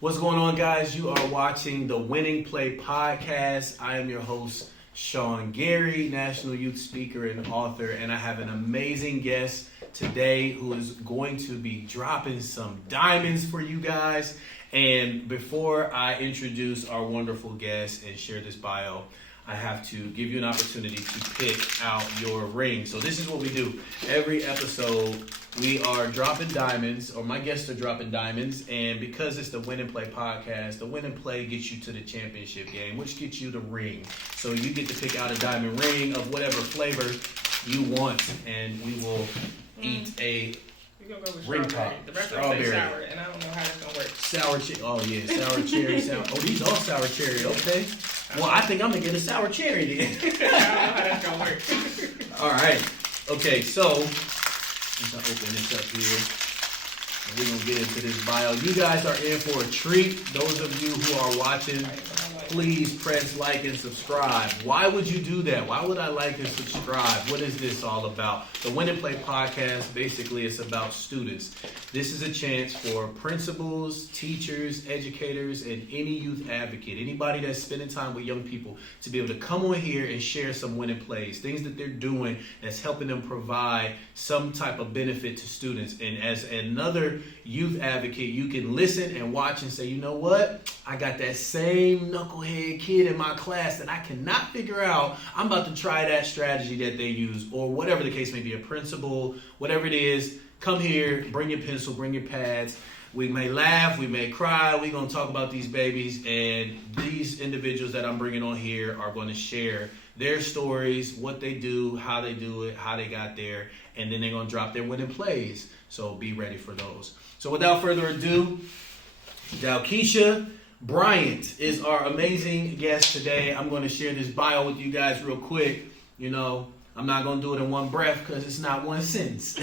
What's going on, guys? You are watching the Winning Play podcast. I am your host, Sean Gary, national youth speaker and author, and I have an amazing guest today who is going to be dropping some diamonds for you guys. And before I introduce our wonderful guest and share this bio, I have to give you an opportunity to pick out your ring. So this is what we do. Every episode, we are dropping diamonds, or my guests are dropping diamonds. And because it's the Win and Play podcast, the Win and Play gets you to the championship game, which gets you the ring. So you get to pick out a diamond ring of whatever flavor you want. And we will eat a ring pop. The rest of them say sour, and I don't know how that's going to work. Sour cherry. Oh, yeah. Sour cherry. Oh, these are sour cherry. Okay. Well, I think I'm going to get a sour cherry then. I don't know how that's going to work. All right. Okay, so let's open this up here. And we're going to get into this bio. You guys are in for a treat. Those of you who are watching, please press like and subscribe. Why would you do that? Why would I like and subscribe? What is this all about? The Win and Play podcast, basically, it's about students. This is a chance for principals, teachers, educators, and any youth advocate, anybody that's spending time with young people, to be able to come on here and share some Win and Plays, things that they're doing that's helping them provide some type of benefit to students. And as another youth advocate, you can listen and watch and say, you know what? I got that same knucklehead kid in my class that I cannot figure out. I'm about to try that strategy that they use, or whatever the case may be, a principal, whatever it is. Come here, bring your pencil, bring your pads. We may laugh, we may cry. We're going to talk about these babies, and these individuals that I'm bringing on here are going to share their stories, what they do, how they do it, how they got there, and then they're going to drop their winning plays. So be ready for those. So without further ado, Dalkesha Bryant is our amazing guest today. I'm going to share this bio with you guys real quick. You know, I'm not going to do it in one breath because it's not one sentence.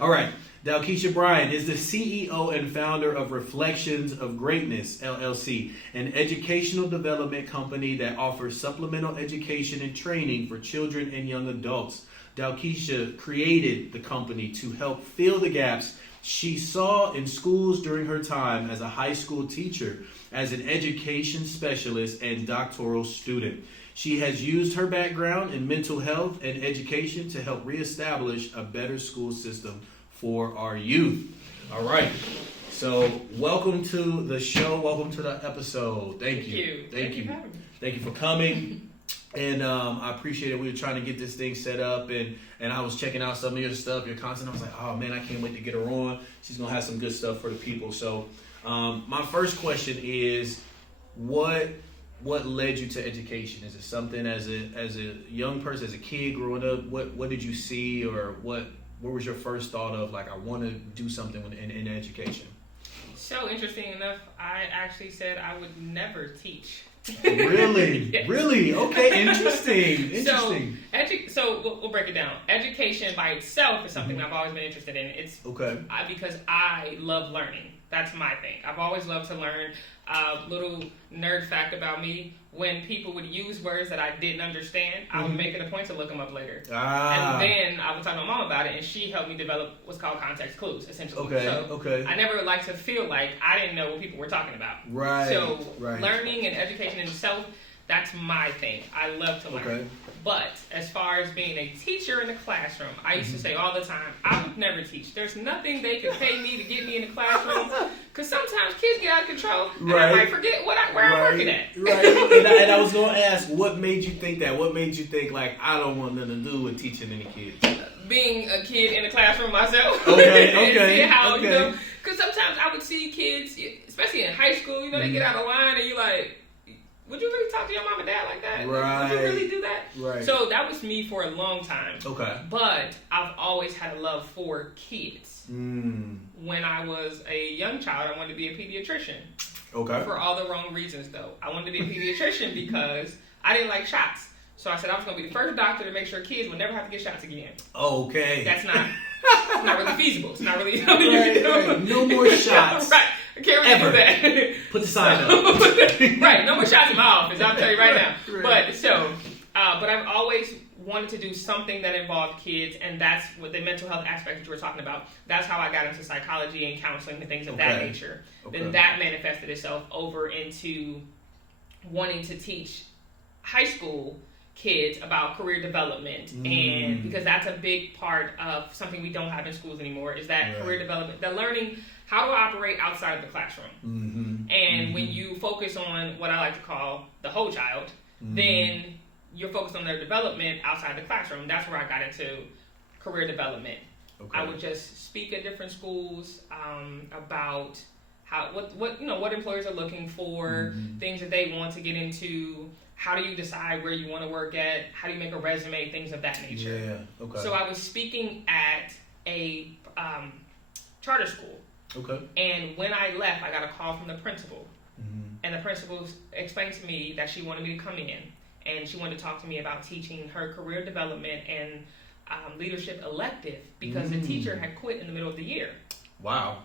All right. Dalkesha Bryant is the CEO and founder of Reflections of Greatness, LLC, an educational development company that offers supplemental education and training for children and young adults. Dalkesha created the company to help fill the gaps she saw in schools during her time as a high school teacher, as an education specialist, and doctoral student. She has used her background in mental health and education to help reestablish a better school system for our youth. All right. So welcome to the show. Welcome to the episode. Thank you. Thank you. Thank you for coming. And I appreciate it. We were trying to get this thing set up, and I was checking out some of your stuff, your content. I was like, oh man, I can't wait to get her on. She's gonna have some good stuff for the people. So my first question is, what led you to education? Is it something as a young person, as a kid growing up? What did you see, or what was your first thought of, like, I want to do something in education? So interesting enough, I actually said I would never teach. Really? Yes. Really? Okay, interesting. So we'll break it down. Education by itself is something I've always been interested in. It's because I love learning. That's my thing. I've always loved to learn. Little nerd fact about me: when people would use words that I didn't understand, I would make it a point to look them up later. And then I would talk to my mom about it, and she helped me develop what's called context clues, essentially. I never like to feel like I didn't know what people were talking about. Learning and education in itself, that's my thing. I love to learn. But as far as being a teacher in the classroom, I used to say all the time, I would never teach. There's nothing they could pay me to get me in the classroom, because sometimes kids get out of control, and I might forget where I'm working at. And I was going to ask, what made you think that? What made you think, like, I don't want nothing to do with teaching any kids? Being a kid in the classroom myself. You know, because sometimes I would see kids, especially in high school, you know, they get out of line, and you like, would you really talk to your mom and dad like that? Right. Would you really do that? Right. So that was me for a long time. Okay. But I've always had a love for kids. When I was a young child, I wanted to be a pediatrician. Okay. For all the wrong reasons, though. I wanted to be a pediatrician because I didn't like shots. So I said I was going to be the first doctor to make sure kids would never have to get shots again. Okay. That's not really feasible. It's not really something you can do. Right. No more shots. Right. I can't really do that. Put the sign up. Right. No more shots in my office. I'll tell you right now. Right. But I've always wanted to do something that involved kids, and that's what the mental health aspect that you were talking about. That's how I got into psychology and counseling and things of that nature. Then that manifested itself over into wanting to teach high school kids about career development, and because that's a big part of something we don't have in schools anymore, is that career development, the learning how to operate outside of the classroom. And when you focus on what I like to call the whole child, then you're focused on their development outside the classroom. That's where I got into career development. I would just speak at different schools about what employers are looking for, things that they want to get into. How do you decide where you want to work at? How do you make a resume? Things of that nature. So I was speaking at a charter school. And when I left, I got a call from the principal. And the principal explained to me that she wanted me to come in. And she wanted to talk to me about teaching her career development and leadership elective because the teacher had quit in the middle of the year. Wow.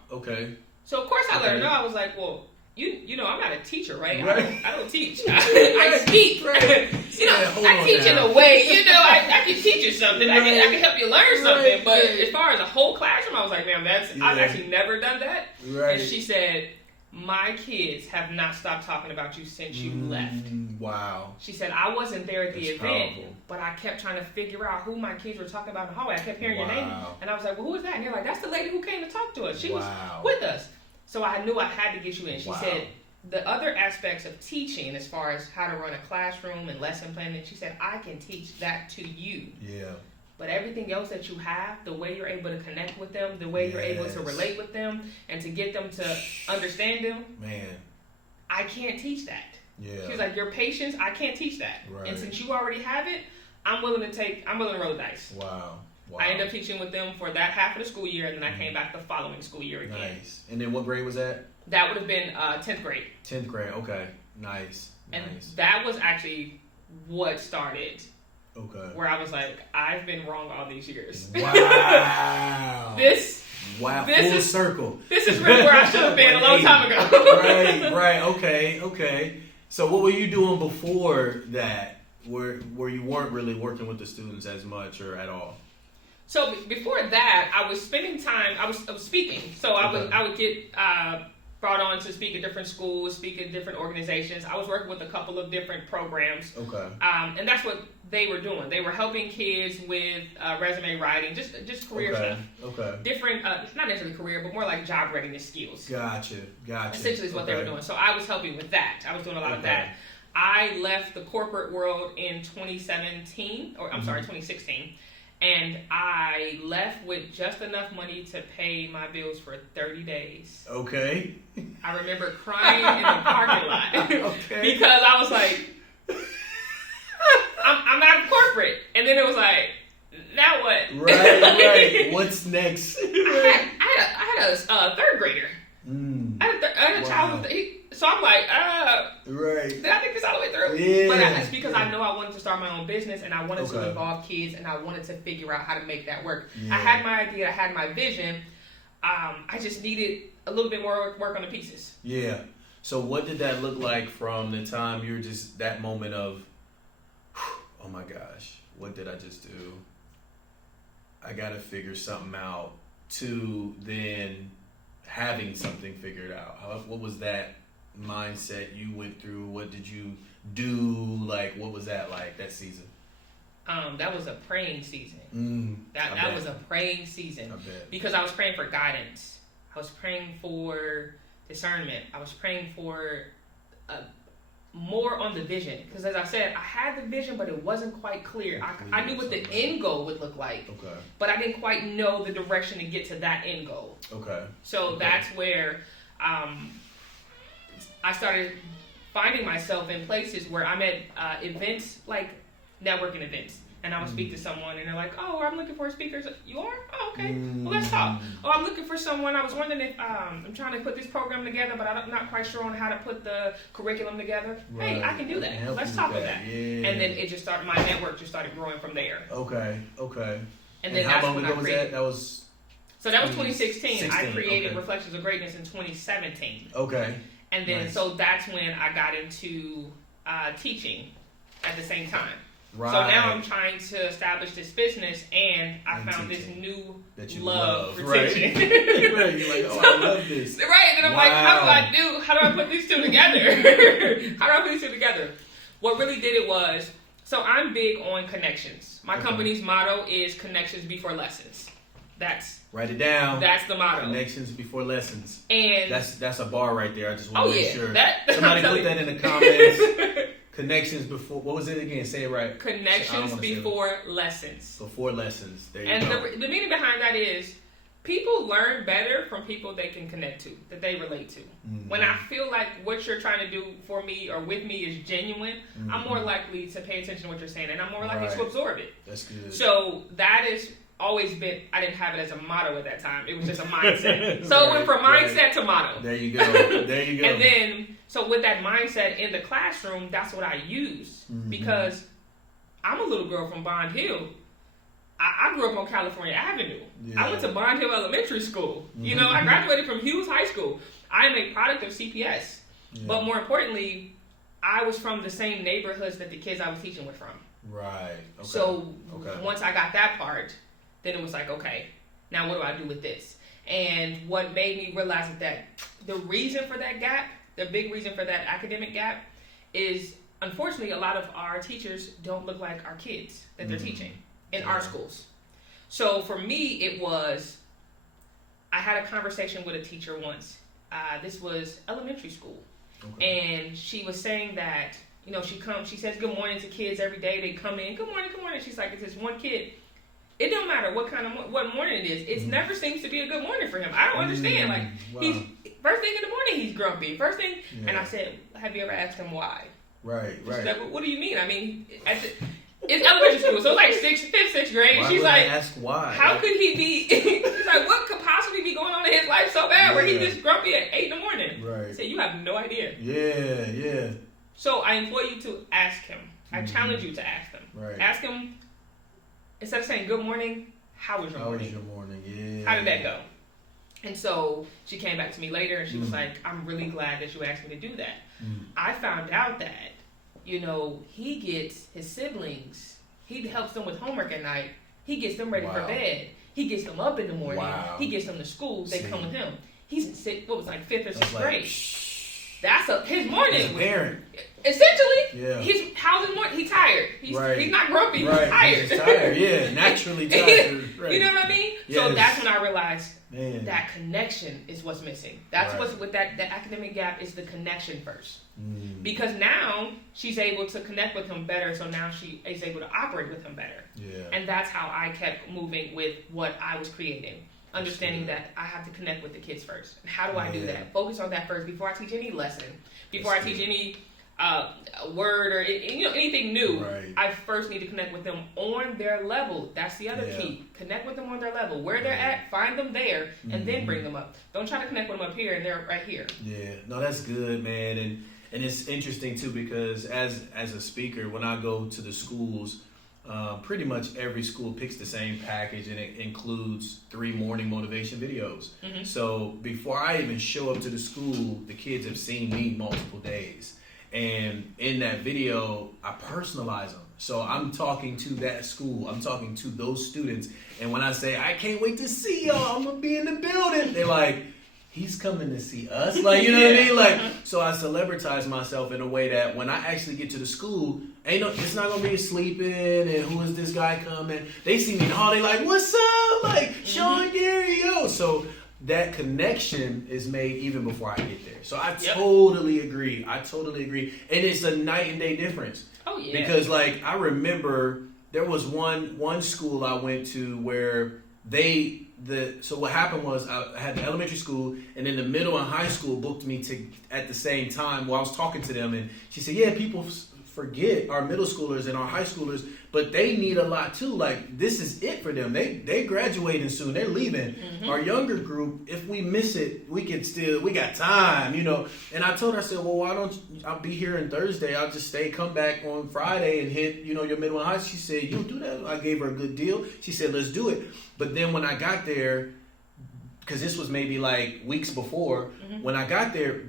So of course I let her know. I was like, well, you know, I'm not a teacher, right? I don't teach. I speak. I teach in a way. I can teach you something. I can help you learn something. But as far as a whole classroom, I was like, ma'am, I've actually never done that. And she said, my kids have not stopped talking about you since you left. Wow. She said, I wasn't there at the event, but I kept trying to figure out who my kids were talking about in the hallway. I kept hearing your name. And I was like, well, who is that? And they're like, that's the lady who came to talk to us. She was with us. So I knew I had to get you in. She said, the other aspects of teaching, as far as how to run a classroom and lesson planning, she said, I can teach that to you. But everything else that you have, the way you're able to connect with them, the way you're able to relate with them, and to get them to understand them, I can't teach that. She was like, your patience, I can't teach that. And since you already have it, I'm willing to roll the dice. Wow. I ended up teaching with them for that half of the school year, and then I came back the following school year again. Nice. And then what grade was that? That would have been 10th grade. 10th grade, okay. Nice. And that was actually what started. Where I was like, I've been wrong all these years. Wow. Full circle. This is really where I should have been a long time ago. Right. Okay. So what were you doing before that, where you weren't really working with the students as much or at all? So before that, I was spending time. I was speaking. So I would get brought on to speak at different schools, speak at different organizations. I was working with a couple of different programs. And that's what they were doing. They were helping kids with resume writing, just career stuff. Different, not necessarily career, but more like job readiness skills. Gotcha. Essentially is what they were doing. So I was helping with that. I was doing a lot of that. I left the corporate world in 2016. And I left with just enough money to pay my bills for 30 days. I remember crying in the parking lot because I was like, I'm out of corporate. And then it was like, now what? Right. What's next? I had a third grader. I had a child with so I'm like, did I think this all the way through? Yeah. But it's because I know I wanted to start my own business and I wanted to involve kids and I wanted to figure out how to make that work. I had my idea, I had my vision. I just needed a little bit more work on the pieces. So what did that look like from the time you were just that moment of, oh my gosh, what did I just do? I got to figure something out, to then having something figured out? What was that mindset you went through? What did you do? Like, what was that like, that season? That was a praying season. That was a praying season. Because I was praying for guidance. I was praying for discernment. I was praying for more on the vision. Because as I said, I had the vision, but it wasn't quite clear. I knew what the end goal would look like. But I didn't quite know the direction to get to that end goal. So that's where I started finding myself in places where I'm at events, like networking events. And I would speak to someone, and they're like, oh, I'm looking for speakers. You are? Oh, okay. Well, let's talk. Oh, I'm looking for someone. I was wondering if I'm trying to put this program together, but I'm not quite sure on how to put the curriculum together. Hey, I can do that. Let's talk about that. And then it just started, my network just started growing from there. And then how long ago was that? So that was 2016. I created Reflections of Greatness in 2017. And then, so that's when I got into teaching at the same time. Right. So now I'm trying to establish this business, and I found teaching. this new That you love for right. teaching. Right. You're like, oh, I love this. Right, and I'm like, how do I put these two together? How do I put these two together? What really did it was, so I'm big on connections. My company's motto is connections before lessons. Write it down. That's the motto. Connections before lessons. And that's a bar right there. I just want to make sure. Somebody put that in the comments. Connections before, what was it again? Say it right. Connections before lessons. Before lessons. There you and go. The meaning behind that is people learn better from people they can connect to, that they relate to. Mm-hmm. When I feel like what you're trying to do for me or with me is genuine, I'm more likely to pay attention to what you're saying, and I'm more likely to absorb it. That's good. So that is always been, I didn't have it as a motto at that time. It was just a mindset. So it went from mindset to motto. There you go. There you go. And then, so with that mindset in the classroom, that's what I used. Because I'm a little girl from Bond Hill. I grew up on California Avenue. Yeah. I went to Bond Hill Elementary School. You know, I graduated from Hughes High School. I am a product of CPS. Yeah. But more importantly, I was from the same neighborhoods that the kids I was teaching were from. Right. Okay. So once I got that part, then it was like, okay, now what do I do with this? And what made me realize that the reason for that gap, the big reason for that academic gap, is unfortunately a lot of our teachers don't look like our kids that they're teaching in our schools. So for me, it was, I had a conversation with a teacher once. This was elementary school. And she was saying that, you know, she says good morning to kids every day. They come in, good morning, good morning. She's like, it's this one kid. It don't matter what morning it is. It never seems to be a good morning for him. I don't understand. Like, he's first thing in the morning, he's grumpy. First thing, and I said, have you ever asked him why? Right. She's like, what do you mean? I mean, it's elementary school, so it's like fifth, sixth grade. Why she's would like, I ask why? How could he be? She's like, what could possibly be going on in his life so bad where he's just grumpy at 8 in the morning? Right. I said, you have no idea. Yeah. So I implore you to ask him. I challenge you to ask him. Right. Ask him, instead of saying good morning, how was your morning? How was your morning? Yeah. How did that go? And so she came back to me later and she was like, I'm really glad that you asked me to do that. I found out that, you know, he gets his siblings, he helps them with homework at night, he gets them ready for bed, he gets them up in the morning, he gets them to school, they come with him. He's in fifth or sixth grade. That's his morning. As a parent. Essentially, how's his morning? He's tired. He's not grumpy. He's tired. He's tired. Yeah, naturally tired. Right. You know what I mean? Yes. So that's when I realized that connection is what's missing. That's what's with that academic gap is the connection first. Because now she's able to connect with him better. So now she is able to operate with him better. Yeah. And that's how I kept moving with what I was creating. Understanding that I have to connect with the kids first. And how do I do that? Focus on that first before I teach any lesson, before I teach any word or anything new. Right. I first need to connect with them on their level. That's the other key. Connect with them on their level. Where they're at, find them there, and then bring them up. Don't try to connect with them up here and they're right here. Yeah, no, that's good, man. And it's interesting too because as a speaker, when I go to the schools, pretty much every school picks the same package and it includes 3 morning motivation videos. So before I even show up to the school, the kids have seen me multiple days. And in that video, I personalize them. So I'm talking to that school. I'm talking to those students. And when I say, I can't wait to see y'all, I'm going to be in the building. They're like, he's coming to see us. Like, you know what I mean? Like, so I celebritize myself in a way that when I actually get to the school, it's not going to be sleeping and who is this guy coming? They see me and they like, what's up? Like, Sean Gary, yo. So that connection is made even before I get there. So I totally agree. And it's a night and day difference. Oh, yeah. Because, like, I remember there was one school I went to where so what happened was I had the elementary school and then the middle and high school booked me at the same time while I was talking to them. And she said, yeah, people forget our middle schoolers and our high schoolers, but they need a lot too. Like, this is it for them. They graduating soon. They're leaving. Our younger group, if we miss it, we got time, you know. And I told her, I said, well, why don't I'll be here on Thursday. I'll just come back on Friday and hit, your middle and high. She said, you'll do that? I gave her a good deal. She said, let's do it. But then when I got there, because this was maybe like weeks before, when I got there,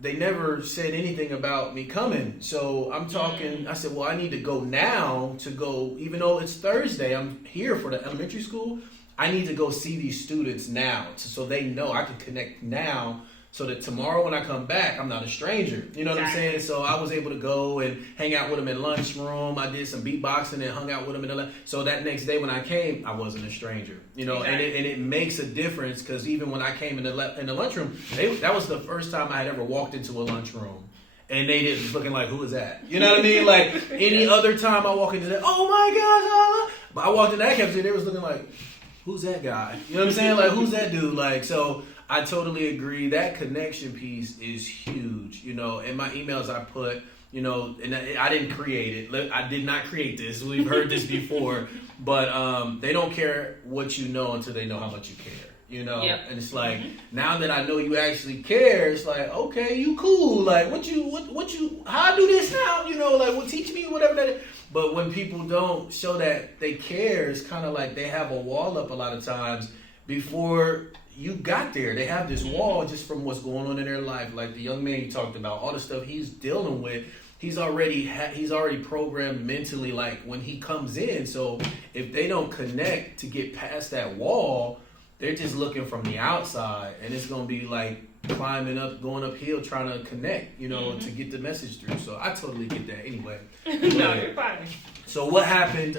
they never said anything about me coming. So I'm talking, I said, well, I need to go now to go, even though it's Thursday, I'm here for the elementary school. I need to go see these students now so they know I can connect now so that tomorrow when I come back, I'm not a stranger. You know what I'm saying? So I was able to go and hang out with them in lunchroom. I did some beatboxing and hung out with them in the so that next day when I came, I wasn't a stranger. You know, and it makes a difference because even when I came in the lunchroom, that was the first time I had ever walked into a lunchroom. And they didn't looking like, who is that? You know what I mean? Like any other time I walk into that, oh my gosh, but I walked in that cafeteria, they was looking like, who's that guy? You know what I'm saying? Like, who's that dude? Like, so I totally agree. That connection piece is huge. You know, in my emails I put, you know, and I didn't create it. I did not create this. We've heard this before. But they don't care what you know until they know how much you care. You know? Yep. And it's like, now that I know you actually care, it's like, okay, you cool. Like, how I do this now? You know, like, well, teach me whatever that is. But when people don't show that they care, it's kind of like they have a wall up a lot of times before you got there. They have this wall just from what's going on in their life. Like the young man you talked about, all the stuff he's dealing with, he's already programmed mentally, like when he comes in. So if they don't connect to get past that wall, they're just looking from the outside, and it's going to be like climbing up, going uphill, trying to connect, you know, to get the message through. So I totally get that anyway. No, you're fine. So what happened?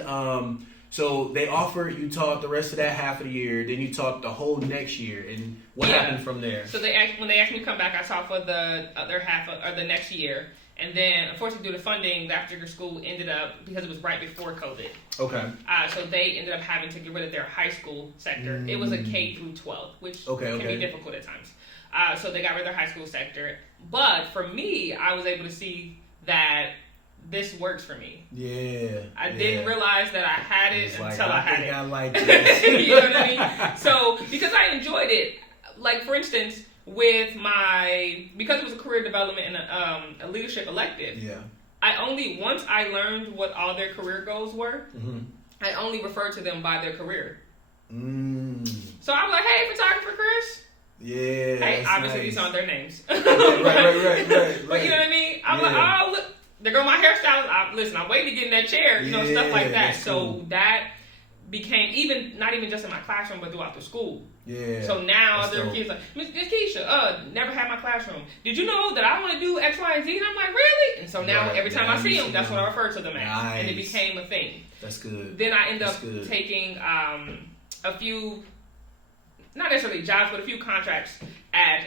So they offered, you taught the rest of that half of the year, then you taught the whole next year, and what happened from there? So when they asked me to come back, I taught for the other half or the next year. And then, unfortunately, due to funding, the after school ended up, because it was right before COVID. Okay. So they ended up having to get rid of their high school sector. It was a K through 12, which can be difficult at times. So they got rid of their high school sector. But for me, I was able to see that this works for me. Yeah. I didn't realize that I had it until I had it. I like it. You know what I mean? So, because I enjoyed it, like, for instance, with because it was a career development and a leadership elective, once I learned what all their career goals were, I only referred to them by their career. So I'm like, hey, photographer Chris. Yeah. Hey, obviously these aren't their names. Right. But you know what I mean? I'm like, oh, look, there go my hairstylist. Listen, I'm waiting to get in that chair, you know, stuff like that. So cool. That became not even just in my classroom, but throughout the school. Yeah. So now other kids like, Miss Keisha, never had my classroom. Did you know that I want to do X, Y, and Z? And I'm like, really? And so now every time I see them, that's what I refer to them as. Nice. And it became a thing. That's good. Then I end up taking a few, not necessarily jobs, but a few contracts at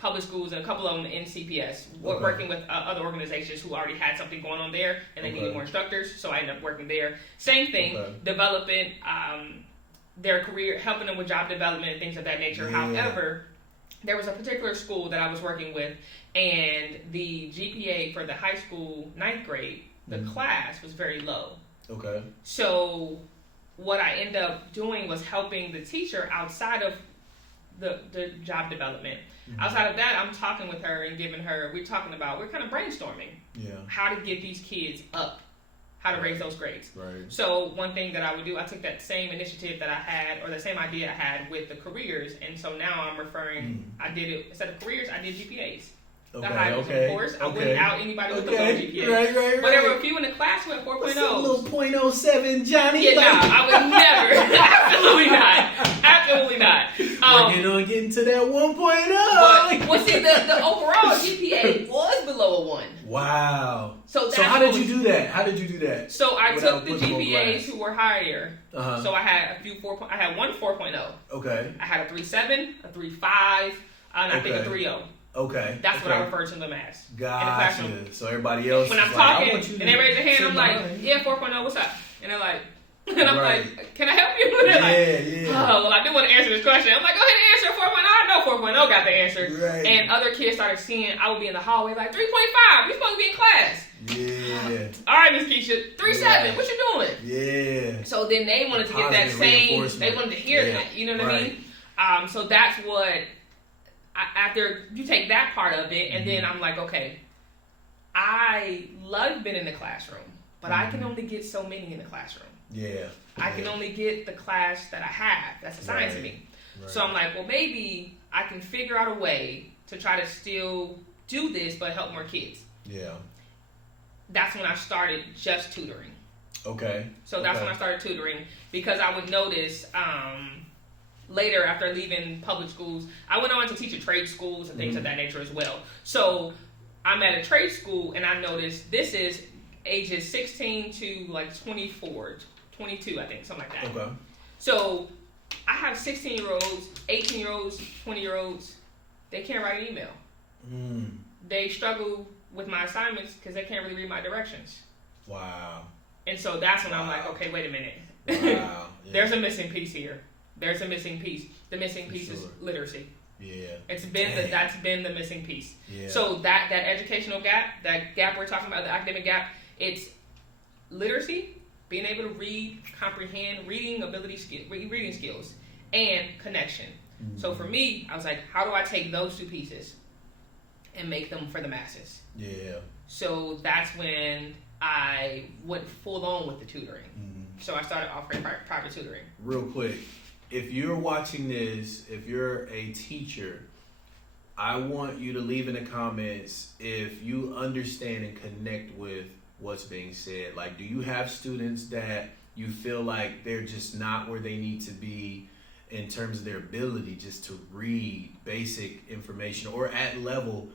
public schools, and a couple of them in CPS, working with other organizations who already had something going on there, and they needed more instructors, so I ended up working there. Same thing, developing their career, helping them with job development and things of that nature. Yeah. However, there was a particular school that I was working with, and the GPA for the high school 9th grade, the class was very low. Okay. So what I ended up doing was helping the teacher outside of the job development. Outside of that, I'm talking with her and we're kind of brainstorming how to get these kids up, how to raise those grades. Right. So one thing that I would do, I took that same initiative that I had, or the same idea I had with the careers, and so now I'm referring, I did it, instead of careers, I did GPAs. The highest, of course. I wouldn't out anybody with the low GPA. Right. But there were a few in the class who had 4.0. What's a little .07, Johnny? Yeah, I would never. Absolutely not. Absolutely not. Working on getting to that 1.0. But see, the overall GPA was below a 1. Wow. So how did you do that? So I took the GPAs who were higher. So I had I had one 4.0. Okay. I had a 3.7, a 3.5, and I think a 3.0. Okay. That's what I refer to them as. Gotcha. So everybody else. When I'm talking and they raise their hand, I'm like, yeah, 4.0, what's up? And they're like, and I'm like, can I help you? And they're like, oh, well, I do want to answer this question. I'm like, go ahead and answer 4.0. I know 4.0 got the answer. Right. And other kids started seeing, I would be in the hallway like, 3.5, we supposed to be in class. Yeah. All right, Miss Keisha, 3.7, what you doing? Yeah. So then they wanted to get that same, they wanted to hear that, you know what I mean? So that's what, after you take that part of it, and then I'm like, okay, I love being in the classroom, but I can only get so many in the classroom. Yeah. I can only get the class that I have that's assigned to me. Right. So I'm like, well, maybe I can figure out a way to try to still do this, but help more kids. Yeah. That's when I started just tutoring. Okay. So that's when I started tutoring, because I would notice later, after leaving public schools, I went on to teach at trade schools and things of that nature as well. So I'm at a trade school, and I noticed this is ages 16 to like 24, 22, I think, something like that. Okay. So I have 16-year-olds, 18-year-olds, 20-year-olds. They can't write an email. They struggle with my assignments because they can't really read my directions. Wow. And so that's when I'm like, okay, wait a minute. Wow. Yeah. There's a missing piece here. There's a missing piece. The missing piece is literacy. Yeah. It's been that's been the missing piece. Yeah. So that educational gap, that gap we're talking about, the academic gap, it's literacy, being able to read, comprehend, reading skills, and connection. So for me, I was like, how do I take those two pieces and make them for the masses? Yeah. So that's when I went full on with the tutoring. So I started offering private tutoring. Real quick, if you're watching this, if you're a teacher, I want you to leave in the comments if you understand and connect with what's being said. Like, do you have students that you feel like they're just not where they need to be in terms of their ability just to read basic information or at level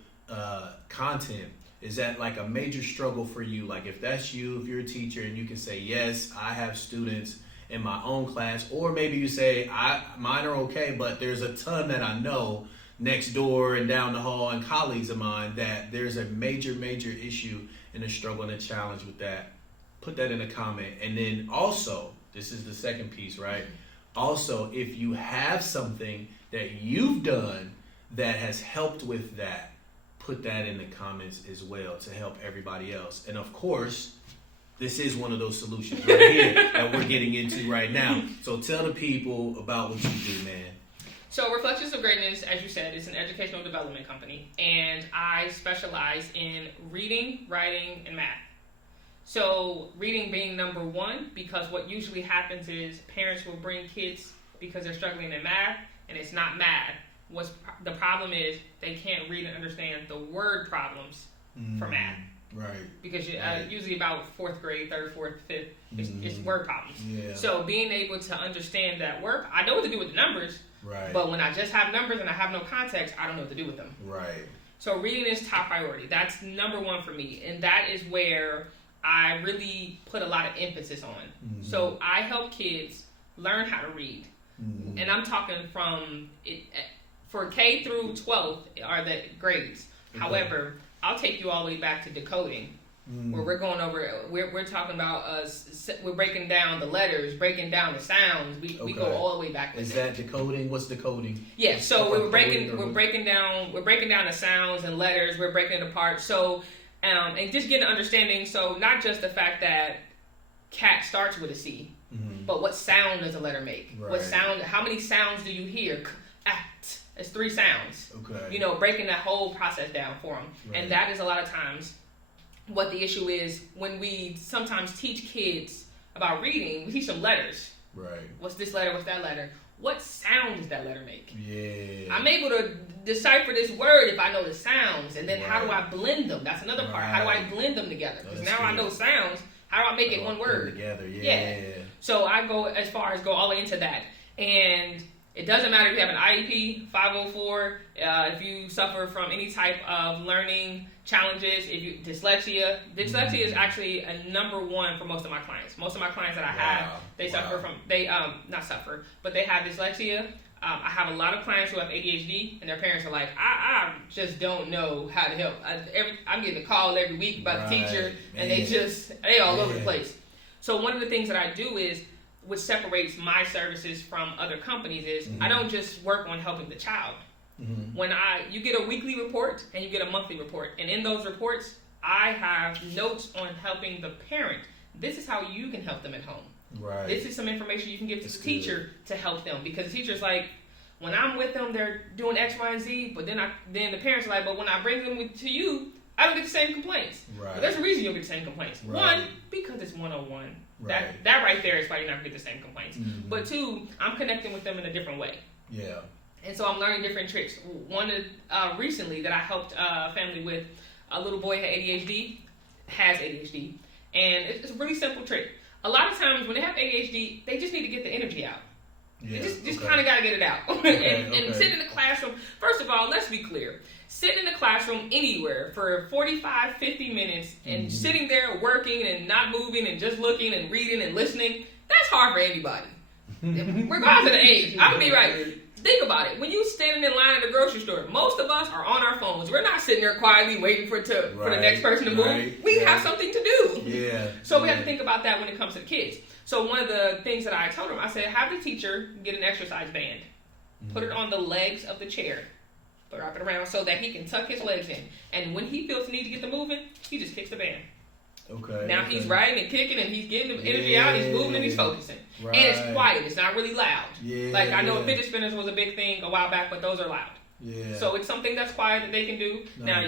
content? Is that like a major struggle for you? Like, if that's you, if you're a teacher and you can say, yes, I have students in my own class, or maybe you say, mine are okay, but there's a ton that I know next door and down the hall and colleagues of mine that there's a major issue and a struggle and a challenge with that. Put that in a comment. And then also, this is the second piece, right? Also, if you have something that you've done that has helped with that, put that in the comments as well to help everybody else. And of course, this is one of those solutions right here that we're getting into right now. So tell the people about what you do, man. So Reflections of Greatness, as you said, is an educational development company, and I specialize in reading, writing, and math. So reading being number one, because what usually happens is parents will bring kids because they're struggling in math, and it's not math. The problem is they can't read and understand the word problems for math. Right. Because usually about fourth grade, third, fourth, fifth, it's word problems. Yeah. So being able to understand that word, I know what to do with the numbers. Right. But when I just have numbers and I have no context, I don't know what to do with them. Right. So reading is top priority. That's number one for me. And that is where I really put a lot of emphasis on. So I help kids learn how to read. And I'm talking from for K through 12 are the grades. Okay. However, I'll take you all the way back to decoding, where we're going over. We're talking about we're breaking down the letters, breaking down the sounds. We go all the way back. Is that decoding? What's decoding? Yeah. So we're breaking down the sounds and letters. We're breaking it apart. So and just getting an understanding. So not just the fact that cat starts with a C, but what sound does a letter make? Right. What sound? How many sounds do you hear? It's 3 sounds. Okay. Breaking that whole process down for them. Right. And that is a lot of times what the issue is when we sometimes teach kids about reading. We teach them letters. Right. What's this letter? What's that letter? What sound does that letter make? Yeah. I'm able to decipher this word if I know the sounds. And then how do I blend them? That's another part. How do I blend them together? Because now I know sounds. How do I make it one word? Together. Yeah. So I go as far as go all the way into that. And it doesn't matter if you have an IEP, 504, if you suffer from any type of learning challenges, dyslexia is actually a number one for most of my clients. Most of my clients that I have, they suffer from, not suffer, but they have dyslexia. I have a lot of clients who have ADHD, and their parents are like, I just don't know how to help. I'm getting a call every week about the teacher, and they all over the place. So one of the things that I do is, which separates my services from other companies is I don't just work on helping the child. When you get a weekly report and you get a monthly report, and in those reports I have notes on helping the parent. This is how you can help them at home. Right. This is some information you can give to the teacher to help them, because the teacher's like, when I'm with them, they're doing X, Y, and Z, but then the parents are like, but when I bring them to you, I don't get the same complaints. Right. But there's a reason you don't get the same complaints. Right. One, because it's 101. Right. That right there is why you're not going to get the same complaints. But 2, I'm connecting with them in a different way. Yeah. And so I'm learning different tricks. One recently that I helped a family with, a little boy has ADHD, and it's a really simple trick. A lot of times when they have ADHD, they just need to get the energy out. Yeah, just kind of got to get it out. And sit in the classroom. First of all, let's be clear. Sit in the classroom anywhere for 45, 50 minutes and sitting there working and not moving and just looking and reading and listening, that's hard for anybody. Regardless of the age. I'm going to be right. Think about it. When you standing in line at the grocery store, most of us are on our phones. We're not sitting there quietly waiting for the next person to move. We have something to do. Yeah. So we have to think about that when it comes to the kids. So one of the things that I told him, I said, have the teacher get an exercise band. Put it on the legs of the chair. Wrap it around so that he can tuck his legs in. And when he feels the need to get the moving, he just kicks the band. Okay. Now he's riding and kicking and he's getting the energy out, he's moving and he's focusing. Right. And it's quiet, it's not really loud. Yeah. Like I know fidget spinners was a big thing a while back, but those are loud. Yeah. So it's something that's quiet that they can do. Nice. Now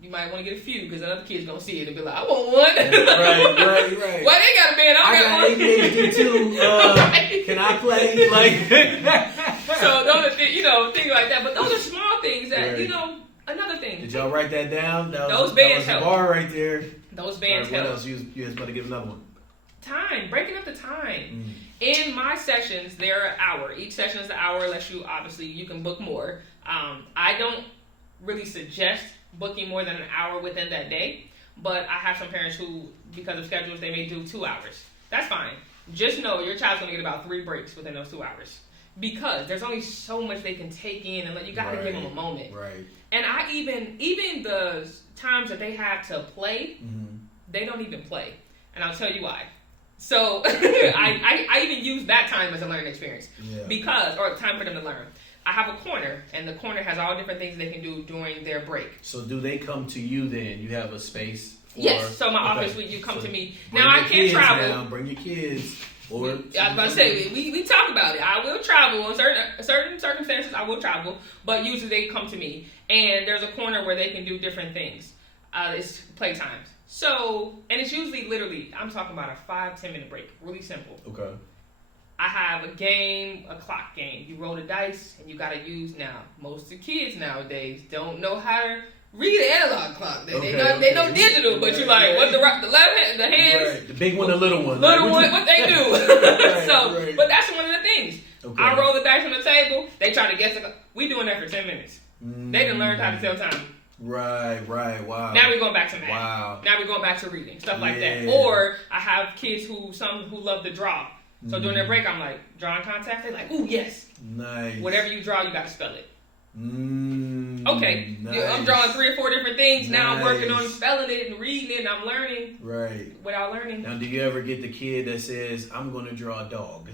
you might want to get a few because other kids gonna see it and be like, I want one. Right. Well, they got a band. I got one. ADHD too. Can I play? Like. So those are things like that. But those are small things that Another thing. Did y'all write that down? Those bands help. Bar right there. Those bands help. What else? You was about to give another one. Time. Breaking up the time. In my sessions, they're an hour. Each session is an hour unless you can book more. I don't really suggest booking more than an hour within that day, but I have some parents who, because of schedules, they may do 2 hours. That's fine. Just know your child's going to get about 3 breaks within those 2 hours because there's only so much they can take in, and you got to give them a moment. Right. And I even the times that they have to play, they don't even play, and I'll tell you why. So I even use that time as a learning experience or time for them to learn. I have a corner, and the corner has all different things they can do during their break. So do they come to you then? You have a space? Yes. So my office, you come to me. Now I can't travel. Bring your kids. Or I was about to say, we talk about it. I will travel. In certain circumstances, I will travel. But usually they come to me. And there's a corner where they can do different things. It's playtimes. So, and it's usually literally, I'm talking about a 5-10 minute break. Really simple. Okay. I have a clock game. You roll the dice, and you got to use now. Most of the kids nowadays don't know how to read an analog clock. They know digital, but you like, what the left hand, the hands. Right. The big one, the little one. What they do. But that's one of the things. Okay. I roll the dice on the table. They try to guess it. We doing that for 10 minutes. They didn't learn how to tell time. Right, wow. Now we're going back to math. Wow. Now we're going back to reading, stuff like that. Or I have kids who love to draw. So during their break, I'm like, drawing contact. They're like, ooh, yes. Nice. Whatever you draw, you got to spell it. Okay. Nice. I'm drawing 3 or 4 different things. Now I'm working on spelling it and reading it, and I'm learning. Right. Without learning. Now, do you ever get the kid that says, I'm going to draw a dog?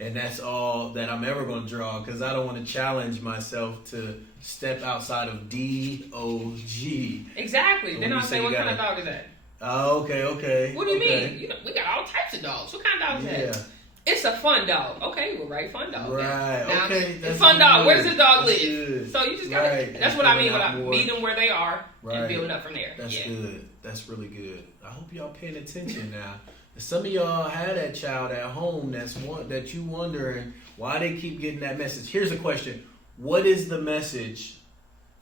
And that's all that I'm ever going to draw because I don't want to challenge myself to step outside of D-O-G. Exactly. So then I'll say, what kind of dog is that? Oh, okay. What do you mean? We got all types of dogs. What kind of dog is that? It's a fun dog. Okay, well, right, fun dog. Right, now, okay. That's fun dog. Good. Where does this dog live? Good. So you just got to, that's what I mean when I meet them where they are and building up from there. That's good. That's really good. I hope y'all paying attention now. Some of y'all had that child at home that you wondering why they keep getting that message. Here's a question. What is the message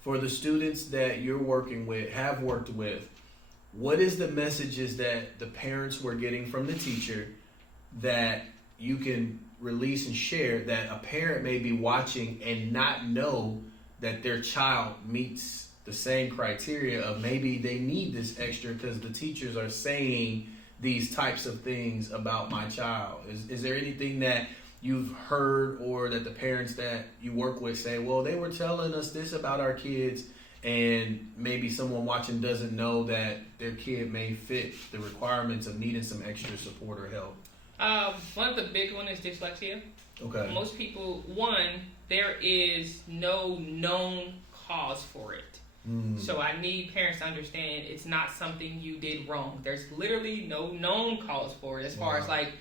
for the students that you're working with, have worked with? What is the messages that the parents were getting from the teacher that you can release and share that a parent may be watching and not know that their child meets the same criteria of maybe they need this extra because the teachers are saying these types of things about my child? Is there anything that you've heard or that the parents that you work with say, well, they were telling us this about our kids, and maybe someone watching doesn't know that their kid may fit the requirements of needing some extra support or help? One of the big ones is dyslexia. Okay. Most people, there is no known cause for it. So I need parents to understand it's not something you did wrong. There's literally no known cause for it as far as like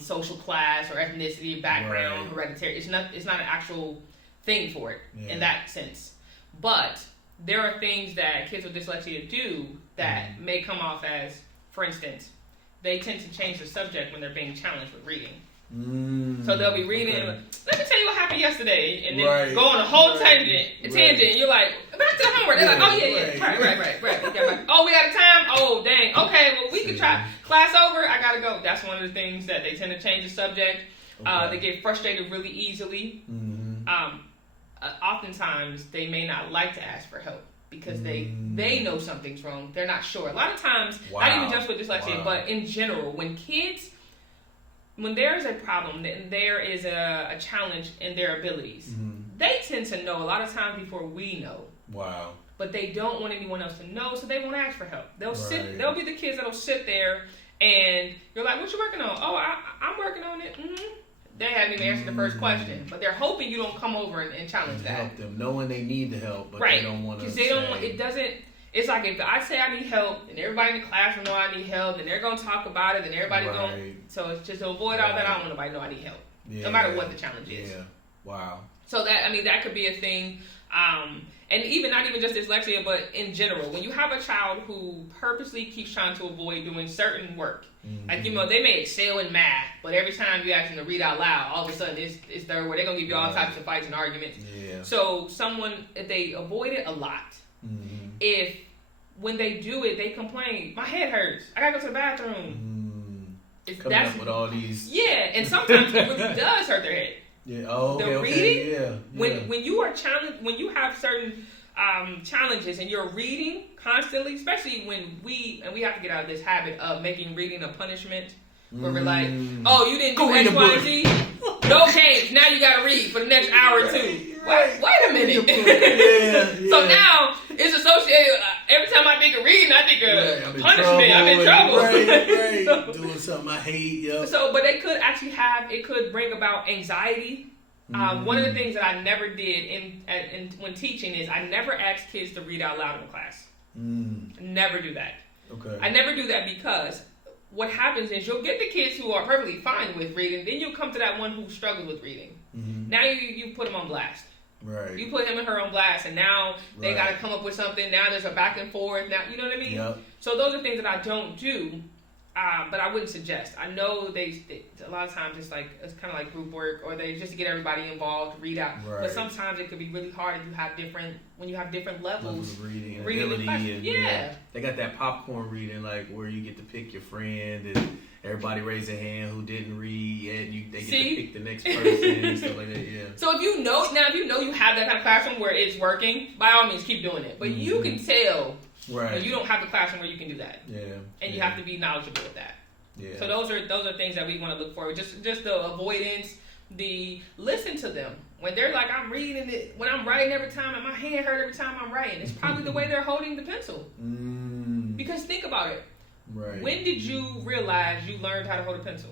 social class or ethnicity, background, hereditary. It's not an actual thing for it in that sense. But there are things that kids with dyslexia do that may come off as, for instance, they tend to change the subject when they're being challenged with reading. So they'll be reading, let me tell you what happened yesterday, and then go on a whole tangent, and you're like, back to the homework. They're like, oh yeah, right. Oh, we out of time? Oh, dang. Okay, well, we can try. Class over, I gotta go. That's one of the things that they tend to change the subject. They get frustrated really easily. Oftentimes, they may not like to ask for help because they know something's wrong. They're not sure. A lot of times, not even just with dyslexia, but in general, when there is a problem, there is a challenge in their abilities, they tend to know a lot of times before we know. Wow. But they don't want anyone else to know, so they won't ask for help. They'll be the kids that'll sit there, and you're like, what you working on? Oh, I'm working on it. They haven't even answered the first question, but they're hoping you don't come over and challenge that. Help them, knowing they need the help, but they don't want to. Because they don't want, it doesn't. It's like if I say I need help, and everybody in the class will know I need help, and they're gonna talk about it, and everybody going. So it's just to avoid all that. I don't want nobody to know I need help, no matter what the challenge is. Yeah. Wow. So that could be a thing. And even not even just dyslexia, but in general, when you have a child who purposely keeps trying to avoid doing certain work, like, they may excel in math, but every time you ask them to read out loud, all of a sudden it's their word. They're going to give you all types of fights and arguments. Yeah. So if they avoid it a lot, if when they do it, they complain, my head hurts, I got to go to the bathroom. Coming up with all these. Yeah, and sometimes it really does hurt their head. Yeah. Oh, okay. The reading, yeah. When you are challenged, when you have certain challenges and you're reading constantly, especially when we have to get out of this habit of making reading a punishment, where we're like, oh, you didn't do X, Y, and Z, no games. Now you got to read for the next hour or two. Wait a minute. So now it's associated. Every time I think of reading, I think of punishment. I'm in trouble. Right. Doing something I hate. Yep. So, but they could actually it could bring about anxiety. One of the things that I never did when teaching is I never asked kids to read out loud in class. Never do that. Okay. I never do that because what happens is you'll get the kids who are perfectly fine with reading, then you'll come to that one who struggles with reading. Now you put them on blast. Right. You put him and her on blast, and now they got to come up with something. Now there's a back and forth. Now, you know what I mean? Yep. So those are things that I don't do, but I wouldn't suggest. I know they a lot of times it's kind of like group work, or they just to get everybody involved, read out. Right. But sometimes it could be really hard if you have different levels of reading ability, and they got that popcorn reading, like where you get to pick your friend and everybody raise a hand who didn't read yet, and they get to pick the next person and stuff like that. Yeah. So if you know you have that kind of classroom where it's working, by all means keep doing it. But you can tell when you don't have the classroom where you can do that. Yeah. And you have to be knowledgeable with that. Yeah. So those are things that we want to look for. Just the avoidance, the listen to them. When they're like, I'm reading it, when I'm writing every time, and my hand hurt every time I'm writing, it's probably the way they're holding the pencil. Because think about it. Right. When did you realize you learned how to hold a pencil?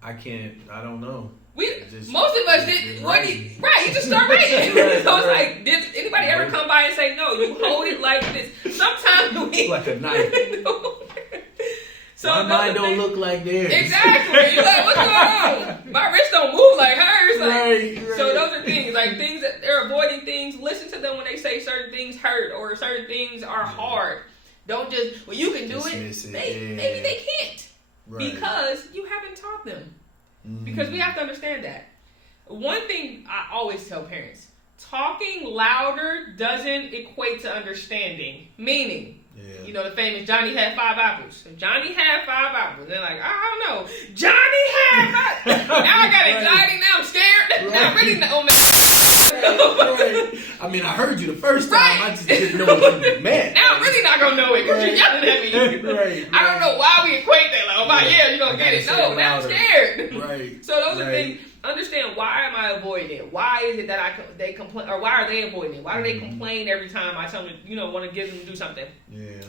I don't know. Most of us did. You just start writing. So it's like, did anybody ever come by and say, no, you hold it like this? Sometimes we... like a knife. So my mind don't look like theirs. Exactly. You're like, what's going on? My wrist don't move like hers. Right. So those are things that they're avoiding things. Listen to them when they say certain things hurt or certain things are hard. Don't just, you can do it. Maybe they can't. Right. Because you haven't taught them. Because we have to understand that. One thing I always tell parents, talking louder doesn't equate to understanding. Meaning, the famous Johnny had 5 apples. So Johnny had 5 apples. They're like, I don't know. Johnny had 5. Now I got anxiety. Now I'm scared. Now I really know. I mean, I heard you the first time. I just didn't know what you meant. Now I'm really not going to know it because you're yelling at me. I don't know why we equate that. Like, you're going to get it. No, now I'm scared. Right. So those are things. Understand, why am I avoiding it? Why is it that they complain, or why are they avoiding it? Why do they complain every time I tell them, want to give them to do something? Yeah.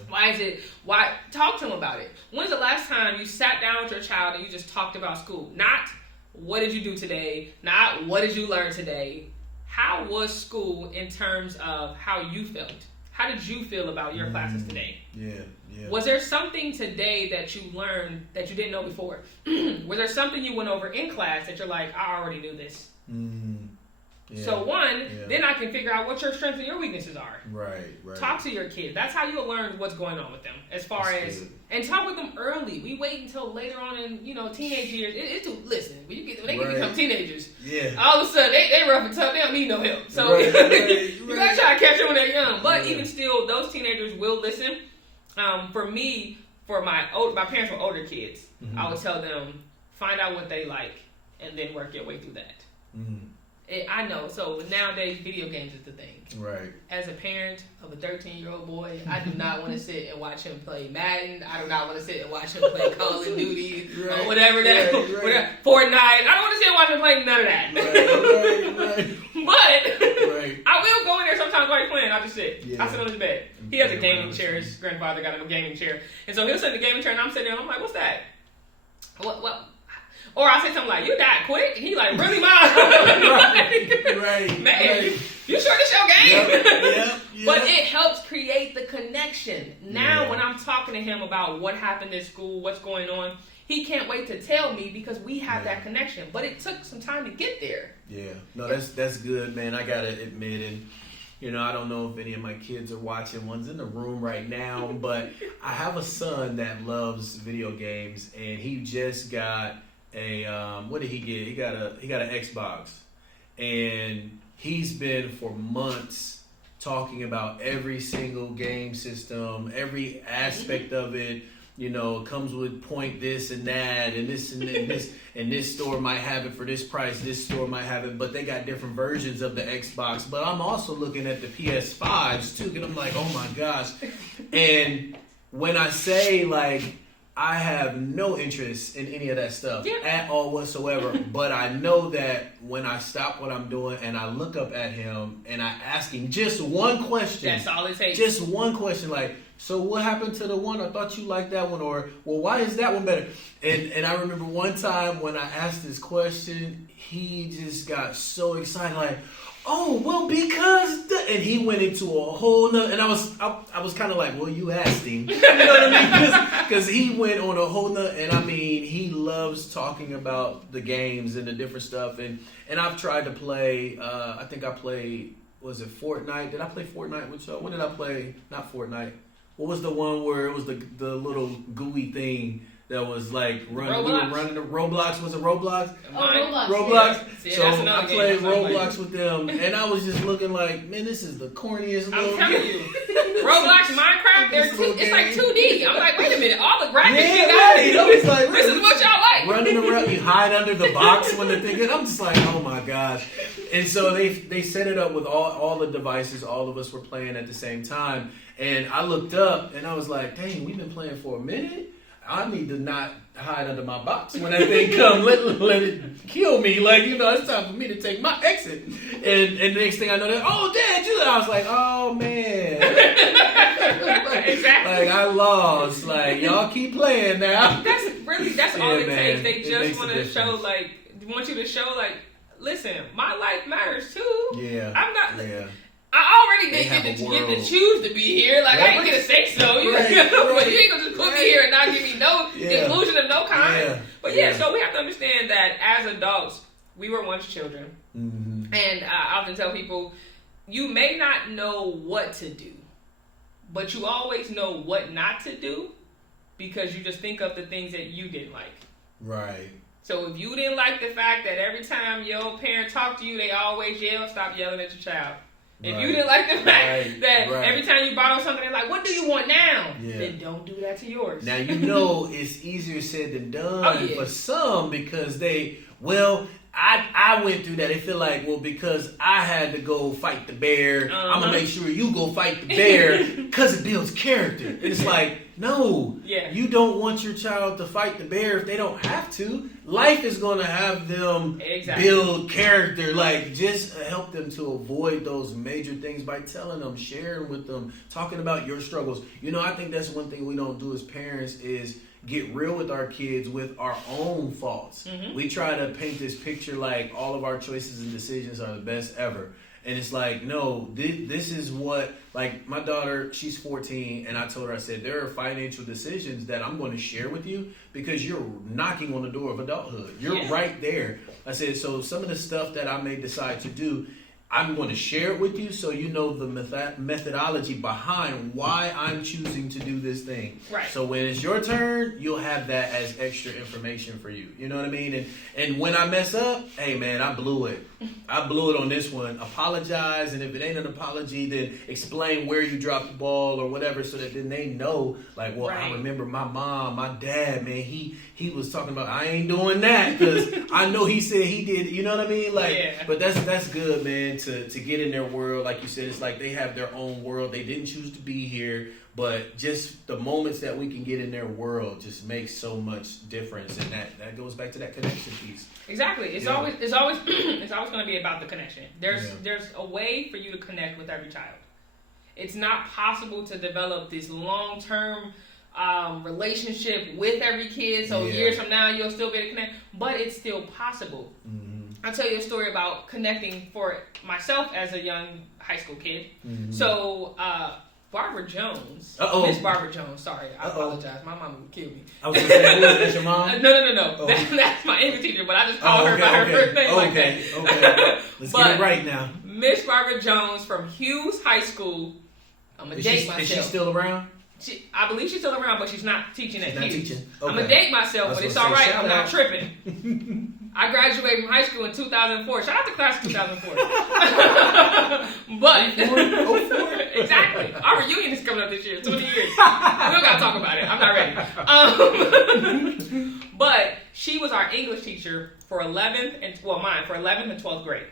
Talk to them about it. When's the last time you sat down with your child and you just talked about school? Not, what did you do today? Not, what did you learn today? How was school in terms of how you felt? How did you feel about your classes today? Yeah. Was there something today that you learned that you didn't know before? Was there something you went over in class that you're like, I already knew this? So then I can figure out what your strengths and your weaknesses are. Right. Talk to your kid. That's how you'll learn what's going on with them. as far as and talk with them early. We wait until later on in teenage years. Listen, when they become teenagers, all of a sudden they rough and tough. They don't need no help. So you gotta try to catch them when they're young. But even still, those teenagers will listen. For me, my parents were older kids. Mm-hmm. I would tell them, find out what they like and then work your way through that. Mm-hmm. I know. So nowadays, video games is the thing. Right. As a parent of a 13-year-old boy, I do not want to sit and watch him play Madden. I do not want to sit and watch him play Call of Duty or whatever whatever, Fortnite. I don't want to sit and watch him play none of that. Right. But I will go in there sometimes while he's playing. I'll just sit. I sit on his bed. He has a gaming chair. His grandfather got him a gaming chair. And so he'll sit in the gaming chair and I'm sitting there and I'm like, what's that? What? Or I'll say something like, you died quick? And he like, really, Mom? Man, you sure this your game? Yep. But it helps create the connection. Now when I'm talking to him about what happened at school, what's going on, he can't wait to tell me because we have that connection. But it took some time to get there. Yeah. No, that's good, man. I got to admit, and I don't know if any of my kids are watching. One's in the room right now, but I have a son that loves video games, and he just got what did he get? He got an Xbox, and he's been for months talking about every single game system, every aspect of it. It comes with point this and that, and this and this, and this store might have it for this price. This store might have it, but they got different versions of the Xbox. But I'm also looking at the PS5s too, and I'm like, oh my gosh. And when I say like, I have no interest in any of that stuff at all whatsoever. But I know that when I stop what I'm doing and I look up at him and I ask him just one question. That's all it takes. Just one question, like, so what happened to the one? I thought you liked that one. Or, well, why is that one better? And I remember one time when I asked this question, he just got so excited, like, oh, well, because and he went into a whole nother, and I was kind of like, well, you asked him, you know what I mean? Because he went on a whole nother, and I mean, he loves talking about the games and the different stuff, and I've tried to play, I think I played, was it Fortnite? Did I play Fortnite with y'all? When did I play? Not Fortnite. What was the one where it was the little gooey thing that was like running? We were running the Roblox. Was it Roblox? Roblox. Yeah. So I played Roblox with them, and I was just looking like, man, this is the corniest. I'm telling you, Roblox, Minecraft, it's like 2D. I'm like, wait a minute, all the graphics you got. I was like, this is what y'all like. Running around, you hide under the box when the thing. I'm just like, oh my gosh. And so they set it up with all the devices. All of us were playing at the same time, and I looked up and I was like, dang, we've been playing for a minute. I need to not hide under my box when that thing comes. Let it kill me. Like, it's time for me to take my exit. And the next thing I know, oh, Dad, I was like, oh, man. Exactly. Like, I lost. Like, y'all keep playing now. That's all it takes. They just want to show, want you to show, listen, my life matters too. Yeah. I'm not. Yeah. I already didn't get to choose to be here. Like, I ain't get to say so. But you ain't gonna just put me here and not give me no inclusion of no kind. Yeah. But so we have to understand that as adults, we were once children. Mm-hmm. And I often tell people, you may not know what to do, but you always know what not to do because you just think of the things that you didn't like. Right. So if you didn't like the fact that every time your parent talked to you, they always yell, stop yelling at your child. If you didn't like the fact that every time you borrow something, they're like, what do you want now? Yeah. Then don't do that to yours. Now, it's easier said than done for some because I went through that. They feel like, well, because I had to go fight the bear, I'm going to make sure you go fight the bear because it builds character. And it's like, no, you don't want your child to fight the bear if they don't have to. Life is going to have them build character. Like, just help them to avoid those major things by telling them, sharing with them, talking about your struggles. I think that's one thing we don't do as parents is get real with our kids with our own faults. Mm-hmm. We try to paint this picture like all of our choices and decisions are the best ever. And it's like, no, this is what, like my daughter, she's 14, and I told her, I said, there are financial decisions that I'm going to share with you because you're knocking on the door of adulthood. You're right there. I said, so some of the stuff that I may decide to do, I'm going to share it with you so you know the methodology behind why I'm choosing to do this thing. Right. So when it's your turn, you'll have that as extra information for you. You know what I mean? And when I mess up, hey man, I blew it. I blew it on this one. Apologize, and if it ain't an apology, then explain where you dropped the ball or whatever, so that then they know, like, well, I remember my mom, my dad, man, he was talking about, I ain't doing that because I know he said he did. You know what I mean? Like, but that's good, man. To get in their world, like you said, it's like they have their own world. They didn't choose to be here, but just the moments that we can get in their world just makes so much difference, and that goes back to that connection piece. Exactly. It's always it's always going to be about the connection. There's a way for you to connect with every child. It's not possible to develop this long-term relationship with every kid. So years from now, you'll still be able to connect, but it's still possible. Mm-hmm. I'll tell you a story about connecting for myself as a young high school kid. Mm-hmm. So, Barbara Jones, Miss Barbara Jones, sorry, I apologize. My mama would kill me. I was going to say, who is that, your mom? No. Oh. That's my English teacher, but I just call her by her first name like that. Okay. Let's get it right now. Miss Barbara Jones from Hughes High School. I'm going to date myself. Is she still around? I believe she's still around, but she's not teaching at Hughes. Okay. I'm going to date myself, but it's all right. I'm not tripping. I graduated from high school in 2004. Shout out to class of 2004. But, exactly. Our reunion is coming up this year, 20 years. We don't got to talk about it. I'm not ready. But she was our English teacher for 11th and 12th grade.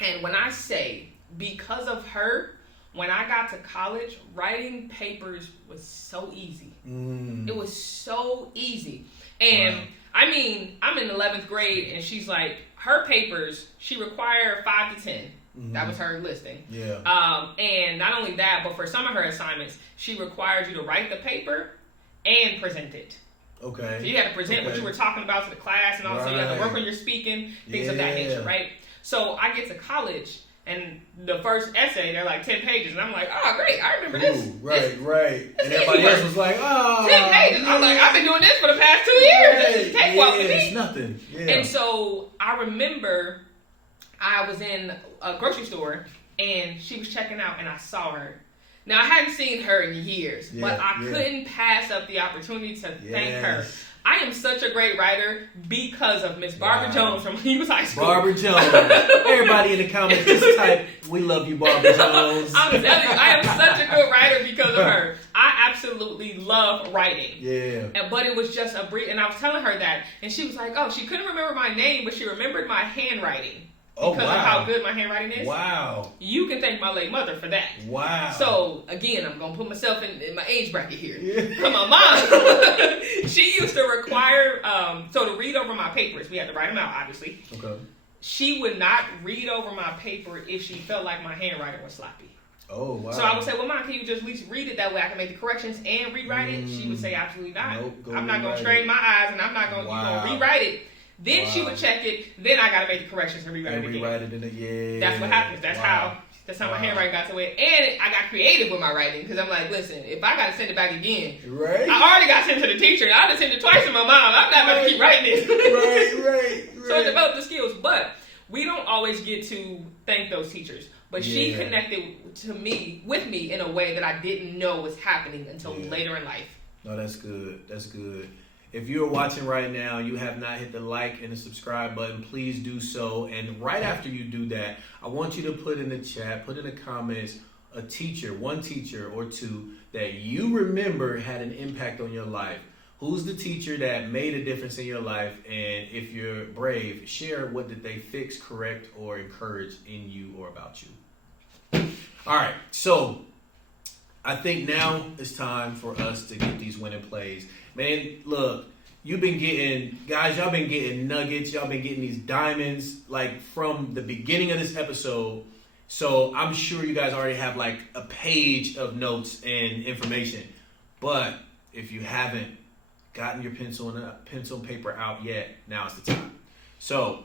And when I say, because of her, when I got to college, writing papers was so easy. It was so easy. And I mean, I'm in 11th grade, and she's like, her papers, she required 5 to 10. Mm-hmm. That was her listing. Yeah. And not only that, but for some of her assignments, she required you to write the paper and present it. Okay. So you had to present what you were talking about to the class, and also you had to work on your speaking, things of that nature, right? So I get to college, and the first essay, they're like 10 pages. And I'm like, oh, great. I remember this. Right. And everybody else was like, oh. 10 pages. I was like, I've been doing this for the past 2 years. This is cakewalk to me. It's nothing. Yeah. And so I remember I was in a grocery store, and she was checking out, and I saw her. Now, I hadn't seen her in years, but I couldn't pass up the opportunity to thank her. I am such a great writer because of Miss Barbara Jones from Hughes High School. Barbara Jones. Everybody in the comments just type, we love you, Barbara Jones. I'm telling you, I am such a good writer because of her. I absolutely love writing. Yeah. But it was just a brief, and I was telling her that, and she was like, oh, she couldn't remember my name, but she remembered my handwriting. Because of how good my handwriting is. Wow. You can thank my late mother for that. Wow. So, again, I'm going to put myself in my age bracket here. Because my mom, she used to require, to read over my papers. We had to write them out, obviously. Okay. She would not read over my paper if she felt like my handwriting was sloppy. Oh, wow. So I would say, well, Mom, can you just at least read it that way I can make the corrections and rewrite it? She would say, absolutely not. Nope, I'm not going to strain my eyes, and I'm not going to rewrite it. Then she would check it. Then I got to make the corrections and rewrite it again. That's what happens. That's how my handwriting got to it. And I got creative with my writing because I'm like, listen, if I got to send it back again, I already got sent to the teacher. I just sent it twice to my mom. I'm not about to keep writing this. Right. So I developed the skills. But we don't always get to thank those teachers. But she connected with me in a way that I didn't know was happening until later in life. No, that's good. That's good. If you're watching right now, you have not hit the like and the subscribe button, please do so. And right after you do that, I want you to put in the chat, put in the comments, a teacher, one teacher or two that you remember had an impact on your life. Who's the teacher that made a difference in your life? And if you're brave, share what did they fix, correct, or encourage in you or about you. All right, so I think now it's time for us to get these winning plays. Man, look, y'all been getting nuggets. Y'all been getting these diamonds, like, from the beginning of this episode. So I'm sure you guys already have, like, a page of notes and information. But if you haven't gotten your pencil and paper out yet, now's the time. So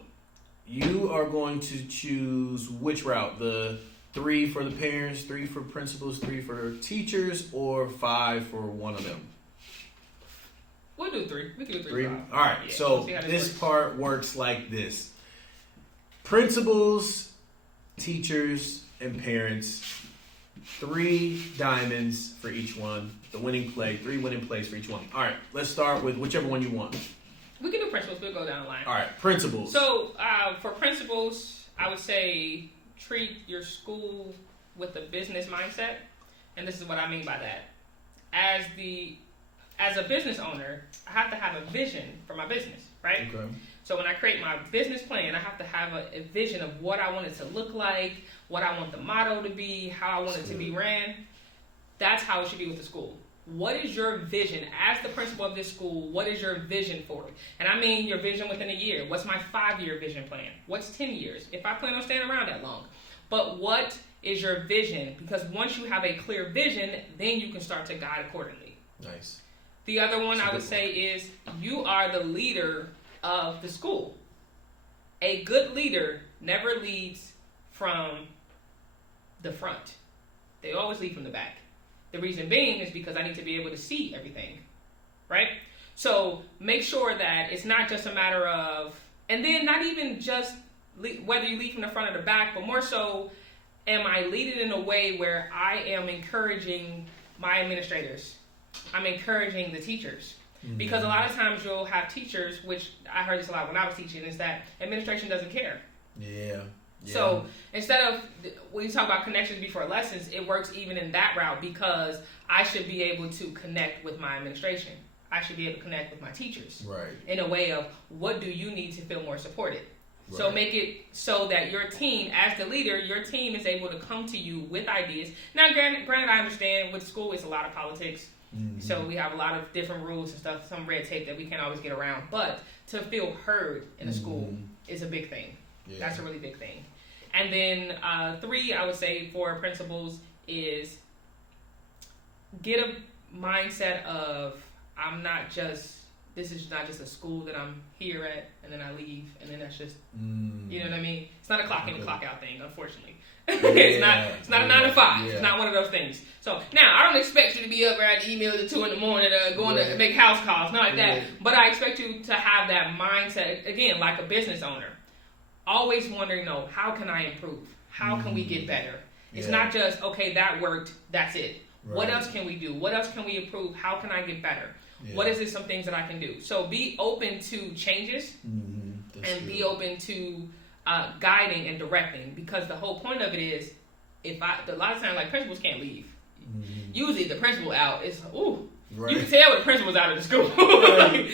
you are going to choose which route? The 3 for the parents, 3 for principals, 3 for teachers, or 5 for one of them? We'll do 3. We can do 3. All right. Yeah, so this part works like this. Principals teachers and parents, 3 diamonds for each one. The winning play, 3 winning plays for each one. All right, let's start with whichever one you want. We can do principles. We'll go down the line. All right, principles. So for principles, I would say treat your school with a business mindset. And this is what I mean by that. As a business owner, I have to have a vision for my business, right? Okay. So when I create my business plan, I have to have a vision of what I want it to look like, what I want the motto to be, how I want it to be ran. That's how it should be with the school. What is your vision as the principal of this school? What is your vision for it? And I mean your vision within a year. What's my 5-year vision plan? What's 10 years? If I plan on staying around that long. But what is your vision? Because once you have a clear vision, then you can start to guide accordingly. Nice. The other one I would say is you are the leader of the school. A good leader never leads from the front. They always lead from the back. The reason being is because I need to be able to see everything, right? So make sure that it's not just a matter of, and then not even just whether you lead from the front or the back, but more so, am I leading in a way where I am encouraging my administrators? I'm encouraging the teachers. Because a lot of times you'll have teachers, which I heard this a lot when I was teaching, is that administration doesn't care. Yeah. So instead of, when you talk about connections before lessons, it works even in that route because I should be able to connect with my administration. I should be able to connect with my teachers. Right. In a way of, what do you need to feel more supported? Right. So make it so that your team, as the leader, your team is able to come to you with ideas. Now, granted, I understand with school, it's a lot of politics. Mm-hmm. So we have a lot of different rules and stuff, some red tape that we can't always get around. But to feel heard in a school is a big thing. Yeah. That's a really big thing. And then 3, I would say, for principals is get a mindset of this is not just a school that I'm here at and then I leave and then that's just, you know what I mean? It's not a clock in, clock out thing, unfortunately. It's not a 9 to 5. Yeah. It's not one of those things. So now I don't expect you to be up there at the email at 2 a.m, going to make house calls, not like that. But I expect you to have that mindset, again, like a business owner. Always wondering, how can I improve? How can we get better? It's not just, okay, that worked, that's it. Right. What else can we do? What else can we improve? How can I get better? Yeah. What is it, some things that I can do? So be open to changes and be open to guiding and directing, because the whole point of it is, a lot of times, like, principals can't leave. Usually the principal out is, right. You can tell when the principal's out of the school. Right.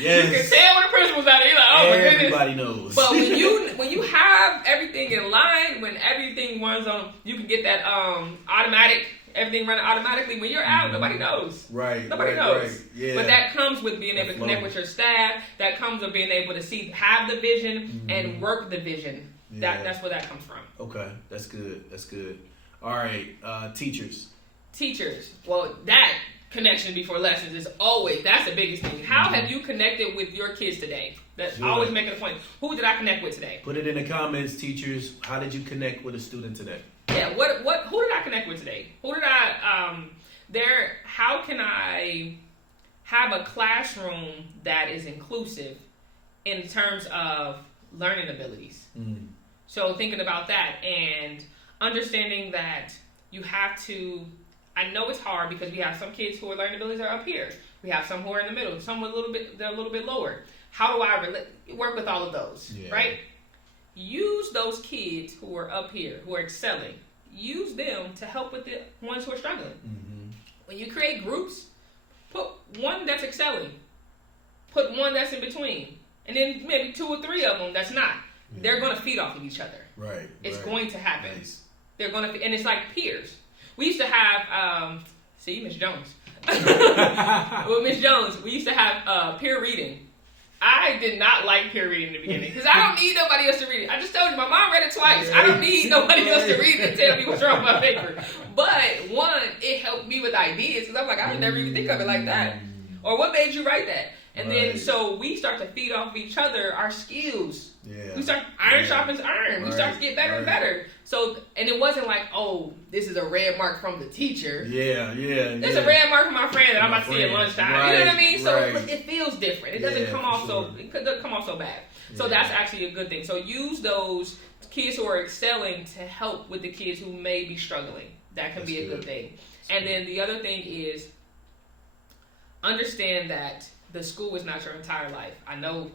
Yes. You can tell when the principal's out of, you're like, oh my goodness. Everybody knows. But when you have everything in line, when everything runs on, you can get that everything running automatically. When you're out, nobody knows. Right. Nobody knows. Right. Yeah. But that comes with being able to connect with your staff. That comes with being able to have the vision and work the vision. Yeah. That's where that comes from. Okay. That's good. All right. Teachers. Well, that connection before lessons is that's the biggest thing. How have you connected with your kids today? That's always making a point. Who did I connect with today? Put it in the comments, teachers. How did you connect with a student today? Yeah, who did I connect with today? How can I have a classroom that is inclusive in terms of learning abilities? So thinking about that and understanding that you have to, I know it's hard because we have some kids who are learning abilities are up here. We have some who are in the middle, some they're a little bit lower. How do I work with all of those, right? Use those kids who are up here, who are excelling. Use them to help with the ones who are struggling. When you create groups, put one that's excelling. Put one that's in between. And then maybe 2 or 3 of them that's not. They're going to feed off of each other. Right. It's going to happen. Nice. They're going to, and it's like peers. We used to have, Miss Jones. Well, Miss Jones, we used to have peer reading. I did not like peer reading in the beginning because I don't need nobody else to read it. I just told you, my mom read it twice. I don't need nobody else to read it and tell me what's wrong with my paper. But one, it helped me with ideas because I'm like, I would never even think of it like that. Or what made you write that? And then so we start to feed off of each other our skills. Yeah. We start iron sharpens iron. We start to get better and better. So, and it wasn't like, this is a red mark from the teacher. Yeah. There's a red mark from my friend that I'm about to see at lunchtime. You know what I mean? So it feels different. It doesn't come off so bad. So that's actually a good thing. So use those kids who are excelling to help with the kids who may be struggling. That can be a good thing. And then the other thing is understand that the school is not your entire life. I know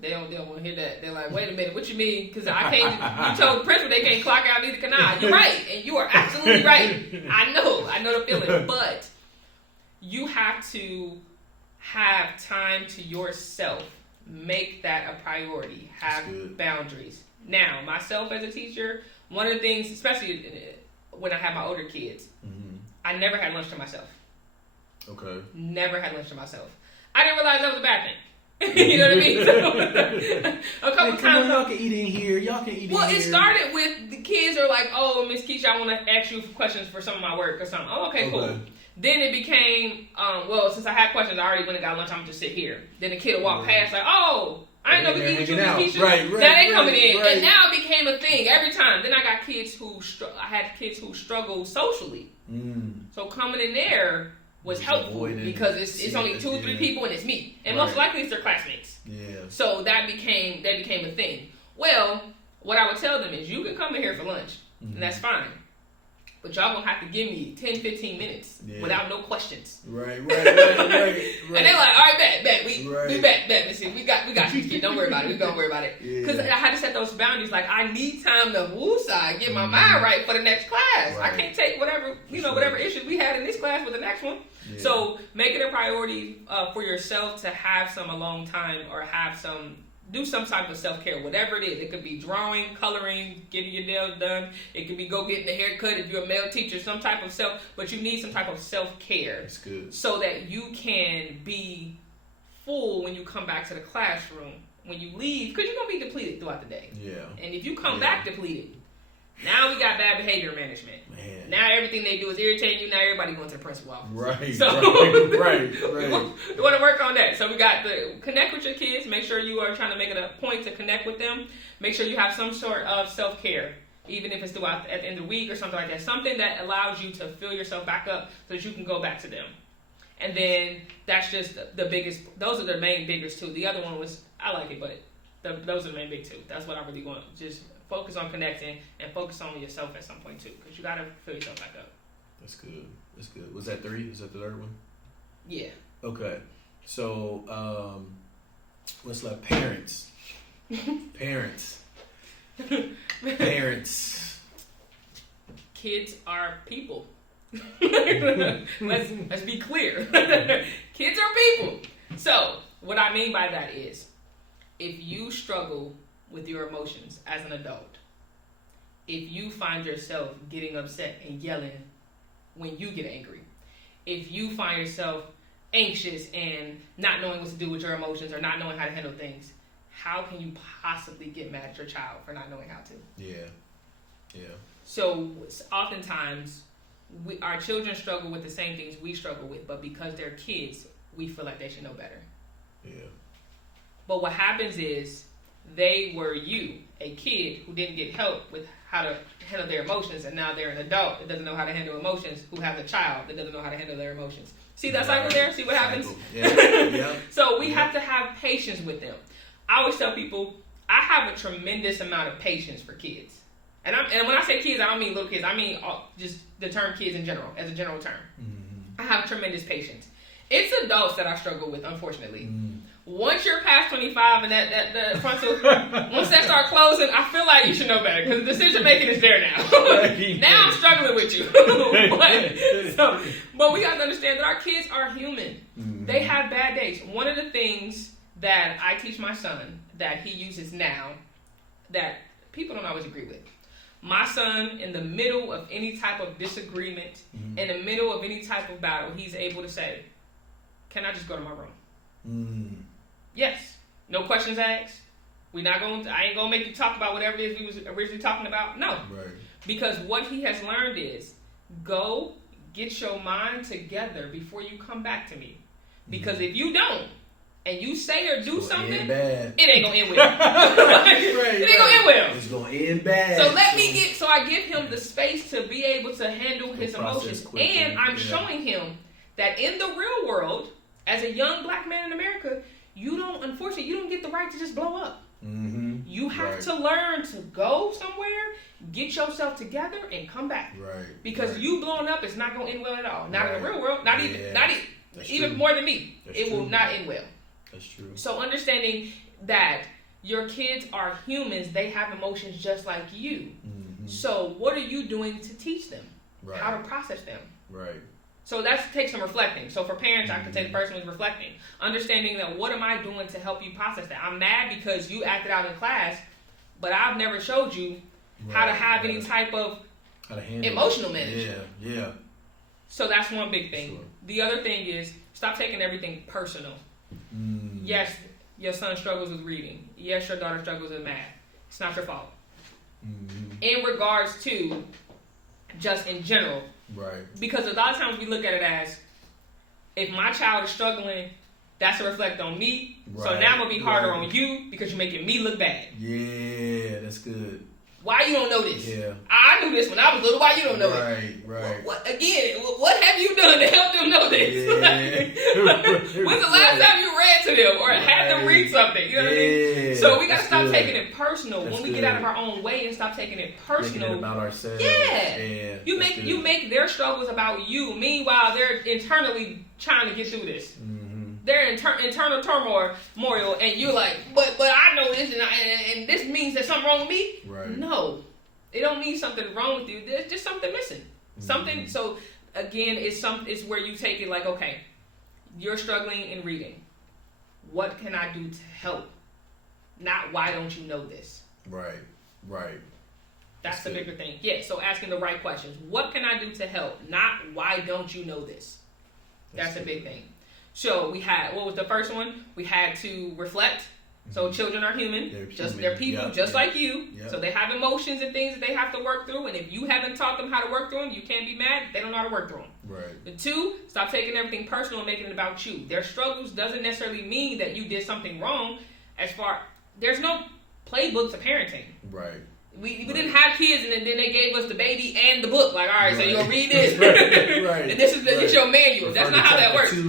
they don't want to hear that. They're like, wait a minute, what you mean? Because you told the principal they can't clock out, neither can I. You're right, and you are absolutely right. I know the feeling, but you have to have time to yourself. Make that a priority. Have boundaries. Now, myself as a teacher, one of the things, especially when I have my older kids, I never had lunch to myself. Okay. Never had lunch to myself. I didn't realize that was a bad thing. You know what I mean? So, a couple times. Y'all can eat in here. Y'all can eat in here. Well, it started with the kids are like, oh, Miss Keisha, I want to ask you questions for some of my work or something. Oh, okay, cool. Then it became, well, since I had questions, I already went and got lunch. I'm going to just sit here. Then the kid would walk past like, oh, I didn't know we could eat with you, Miss Keisha. Right, now they coming in. Right. And now it became a thing every time. Then I got kids who, I had kids who struggle socially. So coming in there was helpful because it's only 2 or 3 people and it's me. And most likely it's their classmates. Yeah. So that became a thing. Well, what I would tell them is you can come in here for lunch and that's fine. But y'all gonna have to give me 10, 15 minutes without no questions. Right. And they're like, all right, bet. We bet. Listen, we got you, kid. Don't worry about it. We gonna worry about it. Because I had to set those boundaries. Like, I need time to woosah, get my mind right for the next class. Right. I can't take whatever issues we had in this class with the next one. Yeah. So make it a priority for yourself to have some alone time or do some type of self-care, whatever it is. It could be drawing, coloring, getting your nails done. It could be go getting a haircut if you're a male teacher, some type of but you need some type of self-care. That's good. So that you can be full when you come back to the classroom. When you leave, because you're going to be depleted throughout the day. Yeah. And if you come back depleted, now we got bad behavior management. Man. Now everything they do is irritating you. Now everybody going to the principal office. Right. So right. We want to work on that. So we got the connect with your kids. Make sure you are trying to make it a point to connect with them. Make sure you have some sort of self-care, even if it's throughout at the end of the week or something like that. Something that allows you to fill yourself back up so that you can go back to them. And then that's just the biggest. Those are the main biggest two. The other one was I like it, but those are the main big two. That's what I really want. Just focus on connecting and focus on yourself at some point too, because you gotta fill yourself back up. That's good. Was that 3? Was that the third one? Yeah. Okay. So what's left? Parents. Kids are people. Let's be clear. Kids are people. So what I mean by that is, if you struggle with your emotions as an adult, if you find yourself getting upset and yelling when you get angry, if you find yourself anxious and not knowing what to do with your emotions or not knowing how to handle things, how can you possibly get mad at your child for not knowing how to? Yeah. So oftentimes our children struggle with the same things we struggle with, but because they're kids, we feel like they should know better. Yeah. But what happens is they were a kid who didn't get help with how to handle their emotions, and now they're an adult that doesn't know how to handle emotions, who has a child that doesn't know how to handle their emotions. See that cycle there? See what happens? Yeah. So we have to have patience with them. I always tell people, I have a tremendous amount of patience for kids. And when I say kids, I don't mean little kids. I mean just the term kids in general, as a general term. Mm-hmm. I have tremendous patience. It's adults that I struggle with, unfortunately. Once you're past 25 and that frontal, once that start closing, I feel like you should know better because the decision making is there now. Now I'm struggling with you. but we got to understand that our kids are human. Mm-hmm. They have bad days. One of the things that I teach my son that he uses now that people don't always agree with. My son, in the middle of any type of disagreement, in the middle of any type of battle, he's able to say, "Can I just go to my room?" Yes. No questions asked. I ain't gonna make you talk about whatever it is we was originally talking about. No. Right. Because what he has learned is, go get your mind together before you come back to me. Because if you don't, and you say or do something, it ain't gonna end well. It ain't gonna end well. It's gonna end bad. So I give him the space to be able to handle his emotions. And I'm showing him that in the real world, as a young black man in America, unfortunately, you don't get the right to just blow up. Mm-hmm. You have to learn to go somewhere, get yourself together, and come back. Right. Because you blowing up is not going to end well at all. Not in the real world. Not even more than me. It will not end well. That's true. So understanding that your kids are humans, they have emotions just like you. Mm-hmm. So what are you doing to teach them how to process them? Right. So that takes some reflecting. So for parents, I could say the person was reflecting. Understanding that what am I doing to help you process that? I'm mad because you acted out in class, but I've never showed you how to have any type of emotional management. Yeah. So that's one big thing. Sure. The other thing is stop taking everything personal. Yes, your son struggles with reading. Yes, your daughter struggles with math. It's not your fault. In regards to just in general. Right. Because a lot of times we look at it as, if my child is struggling, that's a reflect on me. Right. So now I'm going to be harder on you because you're making me look bad. Yeah, that's good. Why you don't know this? Yeah. I knew this when I was little. Why you don't know it? Right. What have you done to help them know this? Yeah. When's the last time you read to them or had them read something? You know what I mean? So we got to stop taking it personal when we get out of our own way and stop taking it personal. Making it about ourselves. Yeah. You make their struggles about you. Meanwhile, they're internally trying to get through this. They're internal turmoil, and you're like, but I know this, and this means there's something wrong with me. Right. No, it don't mean something wrong with you. There's just something missing. Something. So again, it's where you take it like, okay, you're struggling in reading. What can I do to help? Not why don't you know this? Right. That's the bigger thing. Yeah. So asking the right questions. What can I do to help? Not why don't you know this? That's a big thing. So we had, what was the first one? We had to reflect. So children are human. They're people just like you. Yep. So they have emotions and things that they have to work through. And if you haven't taught them how to work through them, you can't be mad. They don't know how to work through them. Right. The two, stop taking everything personal and making it about you. Their struggles doesn't necessarily mean that you did something wrong. There's no playbook to parenting. Right. We didn't have kids, and then they gave us the baby and the book. Like, all right, so you're going to read this. Right. And this is your manual. That's not how that works. You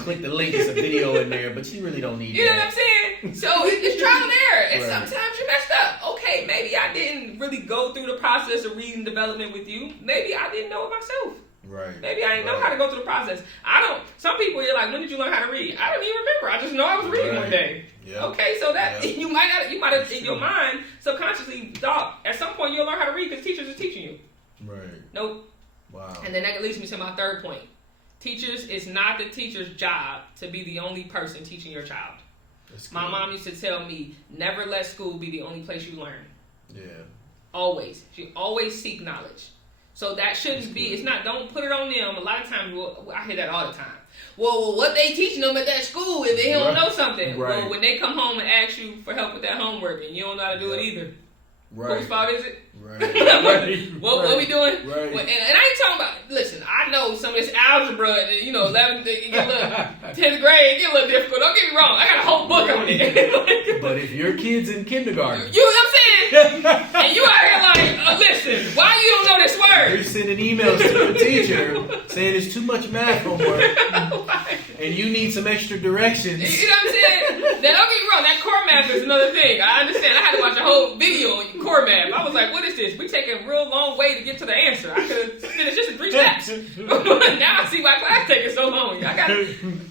click the link, it's a video in there, but you really don't need You know what I'm saying? So it's trial and error. And sometimes you messed up. Okay, maybe I didn't really go through the process of reading development with you. Maybe I didn't know it myself. Right. Maybe I didn't know how to go through the process. Some people, you're like, when did you learn how to read? I don't even remember. I just know I was reading one day. Yep. Okay, so that you might have in your mind subconsciously thought at some point you'll learn how to read because teachers are teaching you. Right. Nope. Wow. And then that leads me to my third point. Teachers, it's not the teacher's job to be the only person teaching your child. My mom used to tell me, never let school be the only place you learn. Yeah. Always. You always seek knowledge. So that shouldn't be, it's not, don't put it on them. A lot of times, I hear that all the time. Well, what they teaching them at that school if they don't know something? Right. Well, when they come home and ask you for help with that homework and you don't know how to do it either. Right. Whose fault is it? Right. What we doing? Right. And I ain't talking about, listen, I know some of this algebra, 11th, get a little, 10th grade, get a little difficult. Don't get me wrong. I got a whole book on it. But if your kid's in kindergarten. You know what I'm saying? And you out here like, listen, why you don't know this word? You're sending emails to your teacher saying it's too much math homework and you need some extra directions. You know what I'm saying? Now, don't get me wrong, that core math is another thing. I understand. I had to watch a whole video on core math. I was like, what is this? We take a real long way to get to the answer. I could have finished this in 3 steps. Now I see why class taking so long. I got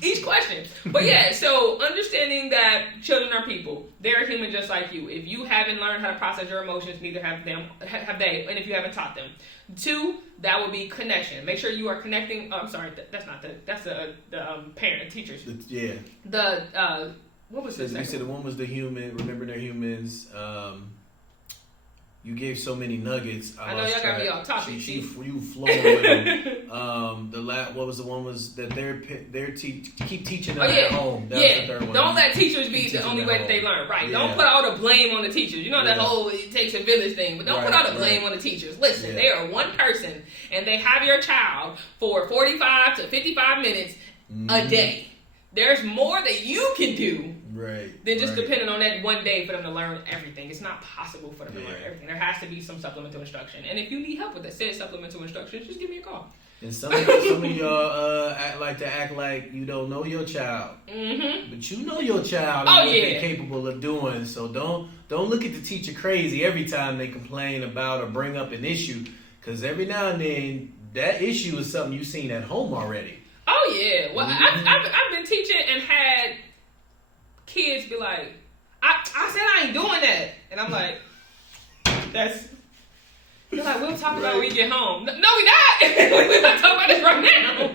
each question. But yeah, so understanding that children are people. They're human just like you. If you haven't learned how to process your emotions, neither have they, and if you haven't taught them. 2, that would be connection. Make sure you are connecting. Oh, I'm sorry, that's the parent, teachers. What was this? You said the one was the human, remember they're humans. You gave so many nuggets. I know y'all got me all topic. You flowing with them. What was the one was that keep teaching them at home. That was the third one. Don't let teachers be the only way that they learn. Right. Yeah. Don't put all the blame on the teachers. You know that whole it takes a village thing, but don't put all the blame on the teachers. Listen, they are one person and they have your child for 45 to 55 minutes a day. There's more that you can do than just depending on that one day for them to learn everything. It's not possible for them to learn everything. There has to be some supplemental instruction. And if you need help with that said supplemental instruction, just give me a call. And some of y'all act like to act like you don't know your child, Mm-hmm. but you know your child and what they're capable of doing. So don't look at the teacher crazy every time they complain about or bring up an issue, because every now and then that issue is something you've seen at home already. Oh yeah. Well, I've been teaching and had kids be like, I said I ain't doing that, and I'm like, that's. They're like, we'll talk about it when we get home. No, we not. We're not talking about this right now.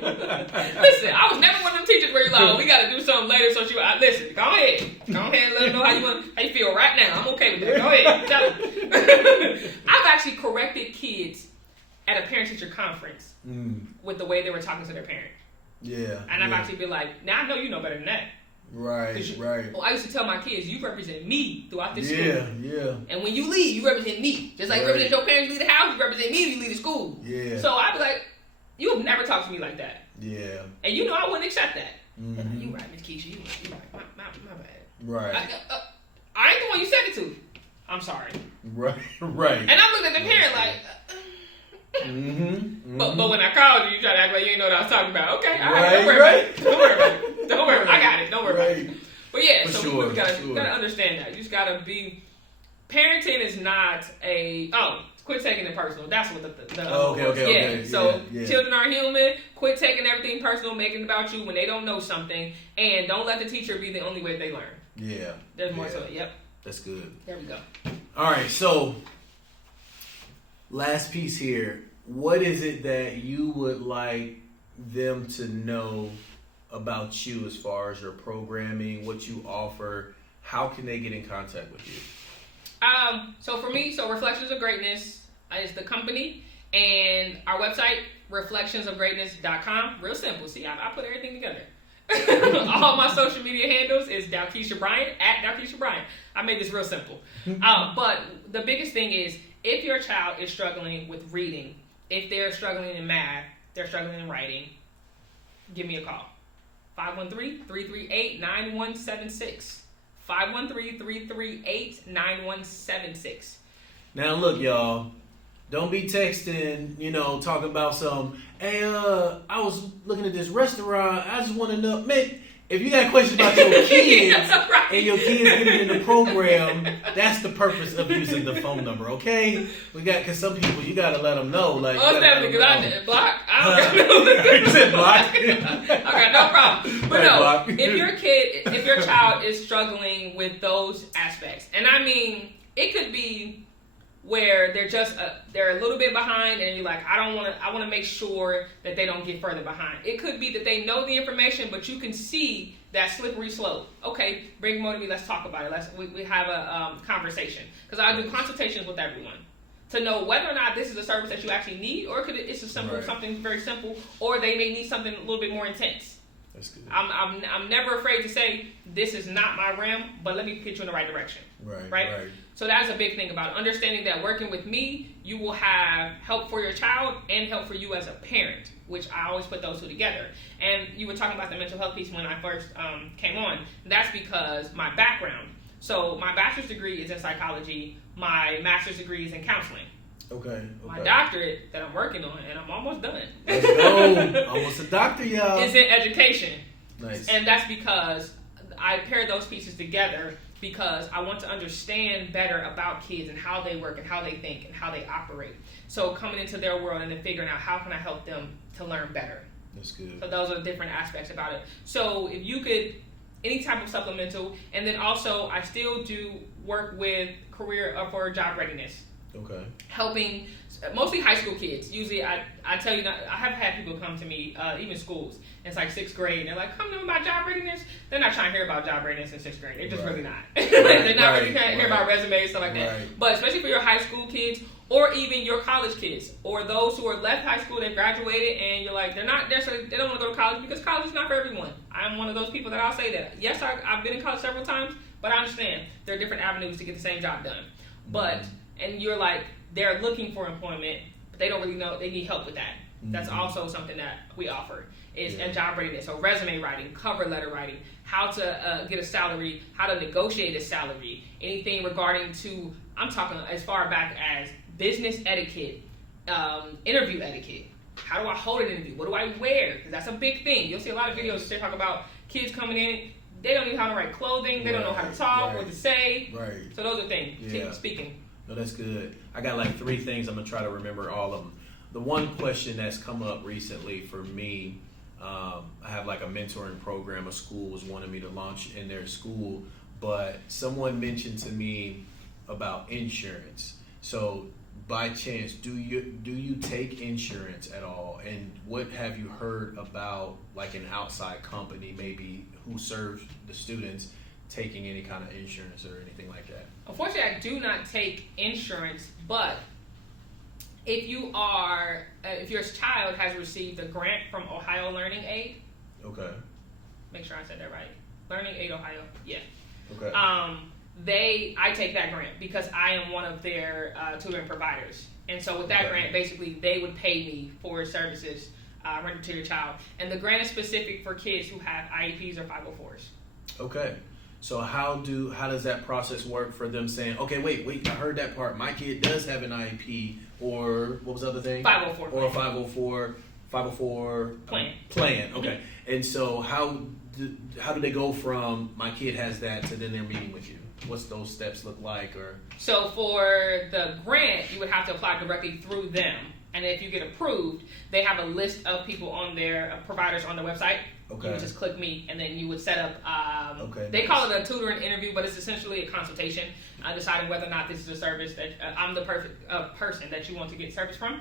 Listen, I was never one of them teachers where you're like, oh, we got to do something later. So listen, go ahead and let them know how you feel right now. I'm okay with that. Go ahead, tell them. I've actually corrected kids at a parent-teacher conference with the way they were talking to their parent. Yeah. And I've actually been like, now I know you know better than that. Right. Well, I used to tell my kids, you represent me throughout this school. Yeah. And when you leave, you represent me. Just like you represent your parents, you leave the house, you represent me when you leave the school. Yeah. So I'd be like, you have never talked to me like that. Yeah. And you know I wouldn't accept that. Mm-hmm. You right, Miss Keisha, you right. My bad. Right. I ain't the one you said it to. I'm sorry. Right. And I looked at the parent like... Mm-hmm. But when I called you, you try to act like you didn't know what I was talking about. Okay, all right, don't worry about it. I got it. Don't worry about it. But yeah, For so sure, we gotta understand that. You just gotta be. Parenting is not quit taking it personal. That's what the okay. So yeah. Children are human. Quit taking everything personal, making it about you when they don't know something, and don't let the teacher be the only way they learn. Yeah. There's more to it. Yep. That's good. There we go. All right, so last piece here. What is it that you would like them to know about you as far as your programming, what you offer? How can they get in contact with you? So for me, Reflections of Greatness is the company, and our website, reflectionsofgreatness.com. Real simple. See, I put everything together. All my social media handles is Dalkesha Bryant, at Dalkesha Bryant. I made this real simple. But the biggest thing is, if your child is struggling with reading, if they're struggling in math, they're struggling in writing, give me a call. 513-338-9176. 513-338-9176. Now look, y'all. Don't be texting, talking about some, hey, I was looking at this restaurant. I just want to know, man, if you got questions about your kids and your kids getting in the program, that's the purpose of using the phone number, okay? Because some people, you got to let them know. Like, oh, that's because I did block. I don't got no. You said block? Okay, no problem. But no, if your child is struggling with those aspects, and I mean, it could be where they're a little bit behind, and you're like, I want to make sure that they don't get further behind. It could be that they know the information, but you can see that slippery slope. Okay, bring them over to me. Let's talk about it. We have a conversation, because I do consultations with everyone to know whether or not this is a service that you actually need, or it's just something very simple, or they may need something a little bit more intense. That's good. I'm never afraid to say this is not my realm, but let me get you in the right direction. Right. So that's a big thing about it. Understanding that working with me, you will have help for your child and help for you as a parent, which I always put those two together. And you were talking about the mental health piece when I first came on. That's because my background. So my bachelor's degree is in psychology. My master's degree is in counseling. Okay. My doctorate that I'm working on, and I'm almost done. Let's go. Almost a doctor, y'all. Is in education. Nice. And that's because I pair those pieces together, because I want to understand better about kids and how they work and how they think and how they operate. So coming into their world and then figuring out how can I help them to learn better. That's good. So those are the different aspects about it. So if you could, any type of supplemental, and then also I still do work with career for job readiness. Okay. Helping mostly high school kids. Usually I tell you, I have had people come to me, even schools. It's like 6th grade, and they're like, come to me about job readiness. They're not trying to hear about job readiness in 6th grade. They're just really not. They're not really trying to hear about resumes, stuff like that. But especially for your high school kids, or even your college kids, or those who are left high school, they graduated, and you're like, they don't want to go to college, because college is not for everyone. I'm one of those people that I'll say that. Yes, I've been in college several times, but I understand there are different avenues to get the same job done. But, and you're like, they're looking for employment, but they don't really know, they need help with that. That's also something that we offer, is a job readiness. So resume writing, cover letter writing, how to get a salary, how to negotiate a salary, anything regarding to, I'm talking as far back as business etiquette, interview etiquette. how do I hold an interview? What do I wear? Because that's a big thing. You'll see a lot of videos that they talk about kids coming in. They don't know how to write clothing. They don't know how to talk, what to say. Right. So those are things. Yeah. Speaking. No, that's good. I got like 3 things. I'm going to try to remember all of them. The one question that's come up recently for me, I have like a mentoring program a school was wanting me to launch in their school, but someone mentioned to me about insurance. So by chance, do you take insurance at all? And what have you heard about like an outside company maybe who serves the students taking any kind of insurance or anything like that? Unfortunately, I do not take insurance, but if your child has received a grant from Ohio Learning Aid, okay, make sure I said that right. Learning Aid Ohio, yeah. Okay. I take that grant because I am one of their tutoring providers, and so with that grant, basically they would pay me for services rendered to your child, and the grant is specific for kids who have IEPs or 504s. Okay. So how does that process work for them saying, okay, wait, I heard that part. My kid does have an IEP, or what was the other thing? 504. Or a 504 plan. Okay. And so how do they go from my kid has that to then they're meeting with you? What's those steps look like? Or so for the grant, you would have to apply directly through them. And if you get approved, they have a list of people on their providers on their website. Okay. You would just click me, and then you would set up. They call it a tutoring interview, but it's essentially a consultation, deciding whether or not this is a service that I'm the perfect person that you want to get service from.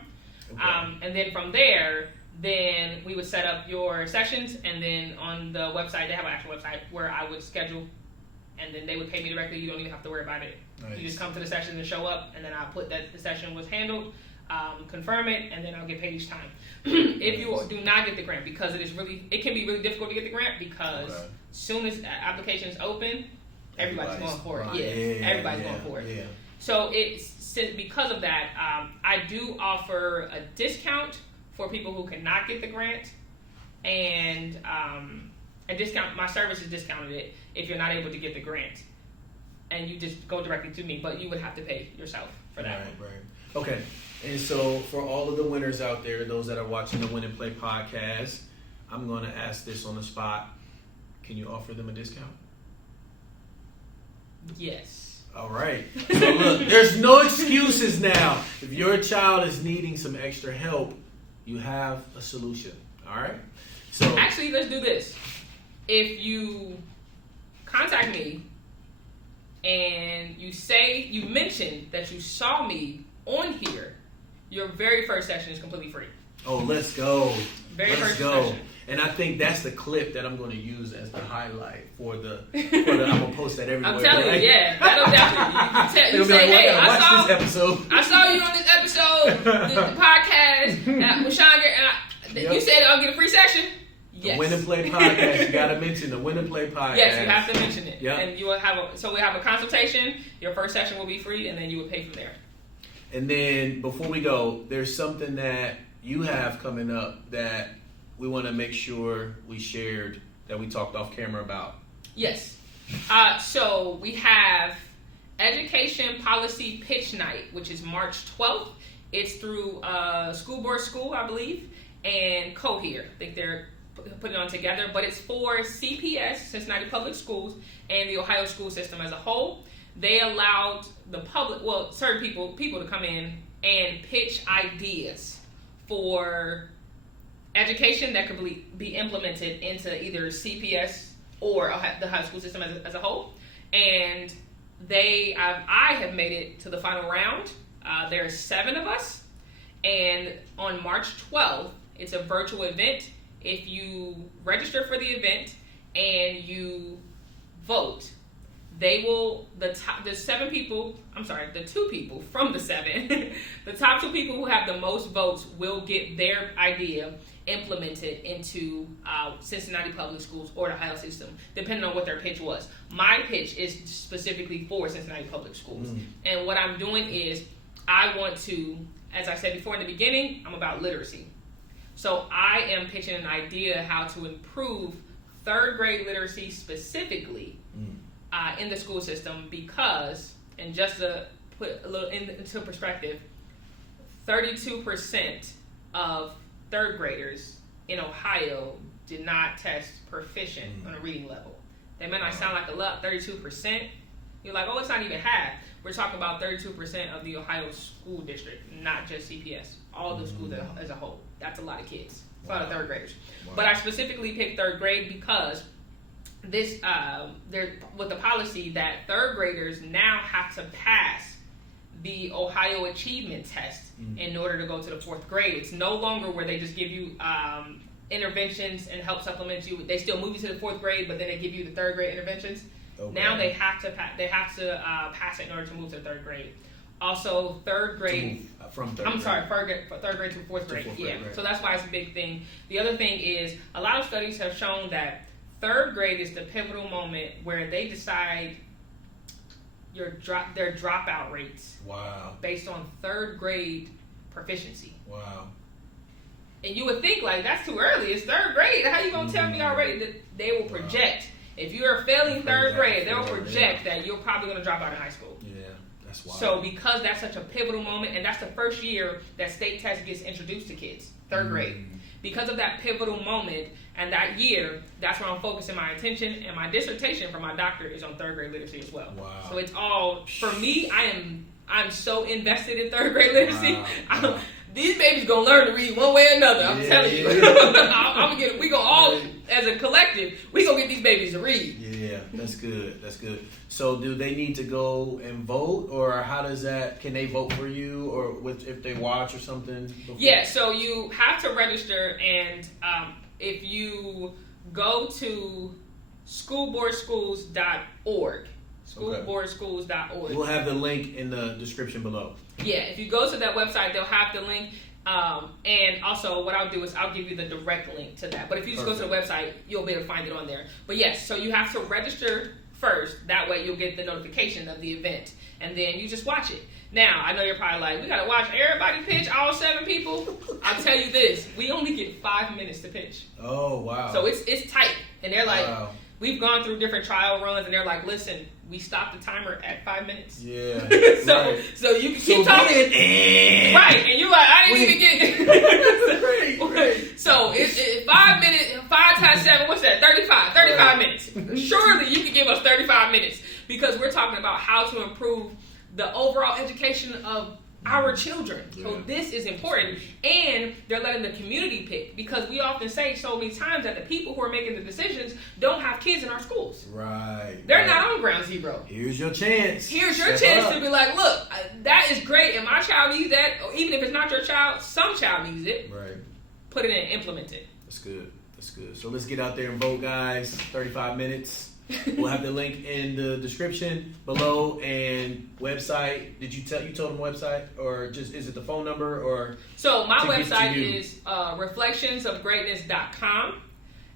Okay. And then from there, then we would set up your sessions, and then on the website, they have an actual website where I would schedule, and then they would pay me directly. You don't even have to worry about it. Nice. You just come to the session and show up, and then I'll put that the session was handled. Confirm it, and then I'll get paid each time. If you do not get the grant, because it can be really difficult to get the grant because as soon as application is open, everybody's going for it. Everybody's going for it. Yeah. So because of that, I do offer a discount for people who cannot get the grant, and a discount. My service is discounted if you're not able to get the grant, and you just go directly to me, but you would have to pay yourself for that. Right. Okay. And so for all of the winners out there, those that are watching the Win and Play podcast, I'm going to ask this on the spot. Can you offer them a discount? Yes. All right. So look, there's no excuses now. If your child is needing some extra help, you have a solution. All right? So actually, let's do this. If you contact me and you mention that you saw me on here, your very first session is completely free. Oh, let's go. Let's go. Session. And I think that's the clip that I'm going to use as the highlight for the I'm going to post that everywhere. I'm telling you, that'll definitely, you say, hey, I saw you on this episode, the podcast, with Sean, you said I'll get a free session. Yes. The Win and Play podcast. You got to mention the Win and Play podcast. Yes, you have to mention it. Yep. And you will we have a consultation. Your first session will be free, and then you will pay from there. And then before we go, there's something that you have coming up that we want to make sure we shared that we talked off camera about. Yes. So we have Education Policy Pitch Night, which is March 12th. It's through School Board School, I believe, and Cohere. I think they're putting it on together, but it's for CPS, Cincinnati Public Schools, and the Ohio school system as a whole. They allowed the public, certain people to come in and pitch ideas for education that could be implemented into either CPS or the high school system as a whole. And I have made it to the final round. There are 7 of us, and on March 12th, it's a virtual event. If you register for the event and you vote, the 2 people from the 7, the top 2 people who have the most votes will get their idea implemented into Cincinnati Public Schools or the Ohio system, depending on what their pitch was. My pitch is specifically for Cincinnati Public Schools. And what I'm doing is I want to, as I said before in the beginning, I'm about literacy. So I am pitching an idea how to improve 3rd grade literacy specifically in the school system, because, and just to put a little into perspective, 32% of third graders in Ohio did not test proficient on a reading level. They may not sound like a lot, 32%. You're like, oh, it's not even half. We're talking about 32% of the Ohio school district, not just CPS. All the schools as a whole. That's a lot of kids. It's a lot of third graders. Wow. But I specifically picked third grade because this, there with the policy that third graders now have to pass the Ohio Achievement Test in order to go to the fourth grade. It's no longer where they just give you interventions and help supplement you. They still move you to the fourth grade, but then they give you the third grade interventions. Okay. Now they have to pass it in order to move to the third grade. Also, third grade third grade to fourth grade. Yeah, right. So that's why it's a big thing. The other thing is a lot of studies have shown that third grade is the pivotal moment where they decide their dropout rates. Wow. Based on third grade proficiency. Wow. And you would think like that's too early. It's third grade. How you gonna tell me already that they will project? If you are failing third grade, they'll project that you're probably going to drop out of high school. Yeah, that's wild. So because that's such a pivotal moment, and that's the first year that state test gets introduced to kids, third grade. Because of that pivotal moment and that year, that's where I'm focusing my attention, and my dissertation for my doctorate is on third grade literacy as well. Wow. So it's all, for me, I'm so invested in third grade literacy. Wow. These babies gonna learn to read one way or another. I'm telling you. We gonna all, as a collective, we gonna get these babies to read. Yeah, that's good. That's good. So, do they need to go and vote, or how does that? Can they vote for you, or if they watch or something? Before? Yeah. So you have to register, and if you go to schoolboardschools.org. Schoolboardschools.org. We'll have the link in the description below. Yeah, if you go to that website, they'll have the link. And also, what I'll do is I'll give you the direct link to that. But if you just go to the website, you'll be able to find it on there. But yes, so you have to register first. That way you'll get the notification of the event. And then you just watch it. Now, I know you're probably like, we got to watch everybody pitch, all 7 people. I'll tell you this. We only get 5 minutes to pitch. Oh, wow. So it's tight. And they're like, we've gone through different trial runs, and they're like, listen, we stopped the timer at 5 minutes. Yeah. So you can keep talking. Right. And you're like, I didn't even get right. So it's 5 minutes, 5 times 7, what's that? 35 minutes. Surely you can give us 35 minutes because we're talking about how to improve the overall education of our children. So this is important. And they're letting the community pick, because we often say so many times that the people who are making the decisions don't have kids in our schools. Right. They're not on ground zero. Here's your chance. Here's your chance to be like, look, that is great, and my child needs that. Or even if it's not your child, some child needs it. Right. Put it in, implement it. That's good. That's good. So let's get out there and vote, guys. 35 minutes. We'll have the link in the description below, and website. Did you told them website, or just is it the phone number, or? So my website is reflectionsofgreatness.com,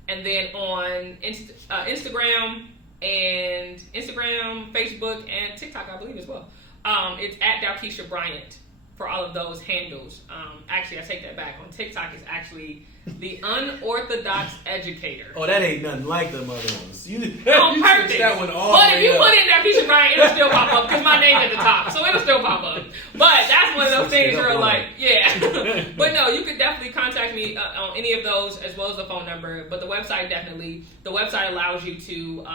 and then on Instagram, Facebook, and TikTok, I believe as well. It's at Dalkesha Bryant for all of those handles. Actually, I take that back. On TikTok, it's actually the Unorthodox Educator. Oh, that ain't nothing like them other ones. You purpose. That one all but if you put in Dalkesha Bryant, it'll still pop up because my name's at the top, so it'll still pop up. But that's one of those things where like, yeah. But no, you could definitely contact me on any of those as well as the phone number. But the website the website allows you to.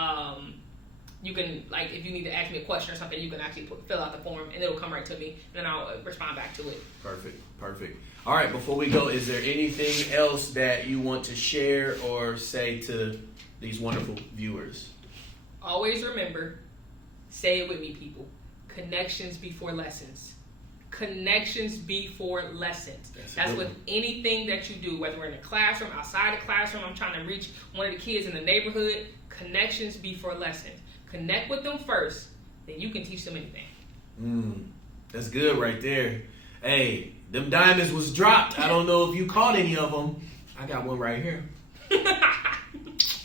You can, like, if you need to ask me a question or something, you can actually fill out the form, and it'll come right to me, and then I'll respond back to it. Perfect. All right, before we go, is there anything else that you want to share or say to these wonderful viewers? Always remember, say it with me, people, connections before lessons. Connections before lessons. That's with anything that you do, whether we're in the classroom, outside the classroom, I'm trying to reach one of the kids in the neighborhood. Connections before lessons. Connect with them first, then you can teach them anything. That's good right there. Hey, them diamonds was dropped. I don't know if you caught any of them. I got one right here.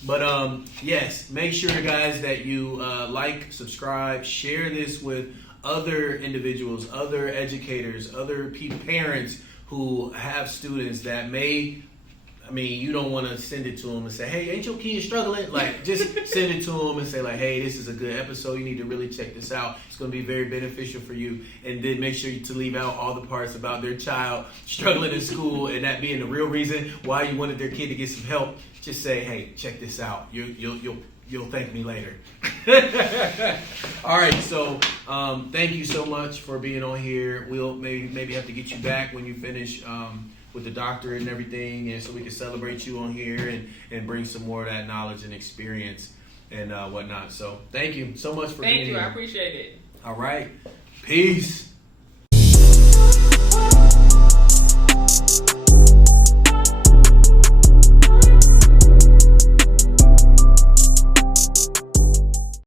But yes, make sure, guys, that you like, subscribe, share this with other individuals, other educators, other parents who have students that may I mean, you don't want to send it to them and say, hey, ain't your kid struggling? Like, just send it to them and say, like, hey, this is a good episode. You need to really check this out. It's going to be very beneficial for you. And then make sure to leave out all the parts about their child struggling in school and that being the real reason why you wanted their kid to get some help. Just say, hey, check this out. You'll thank me later. All right, so thank you so much for being on here. We'll maybe have to get you back when you finish with the doctor and everything, and so we can celebrate you on here and bring some more of that knowledge and experience and whatnot. So thank you so much for being here. Thank you. I appreciate it. All right. Peace.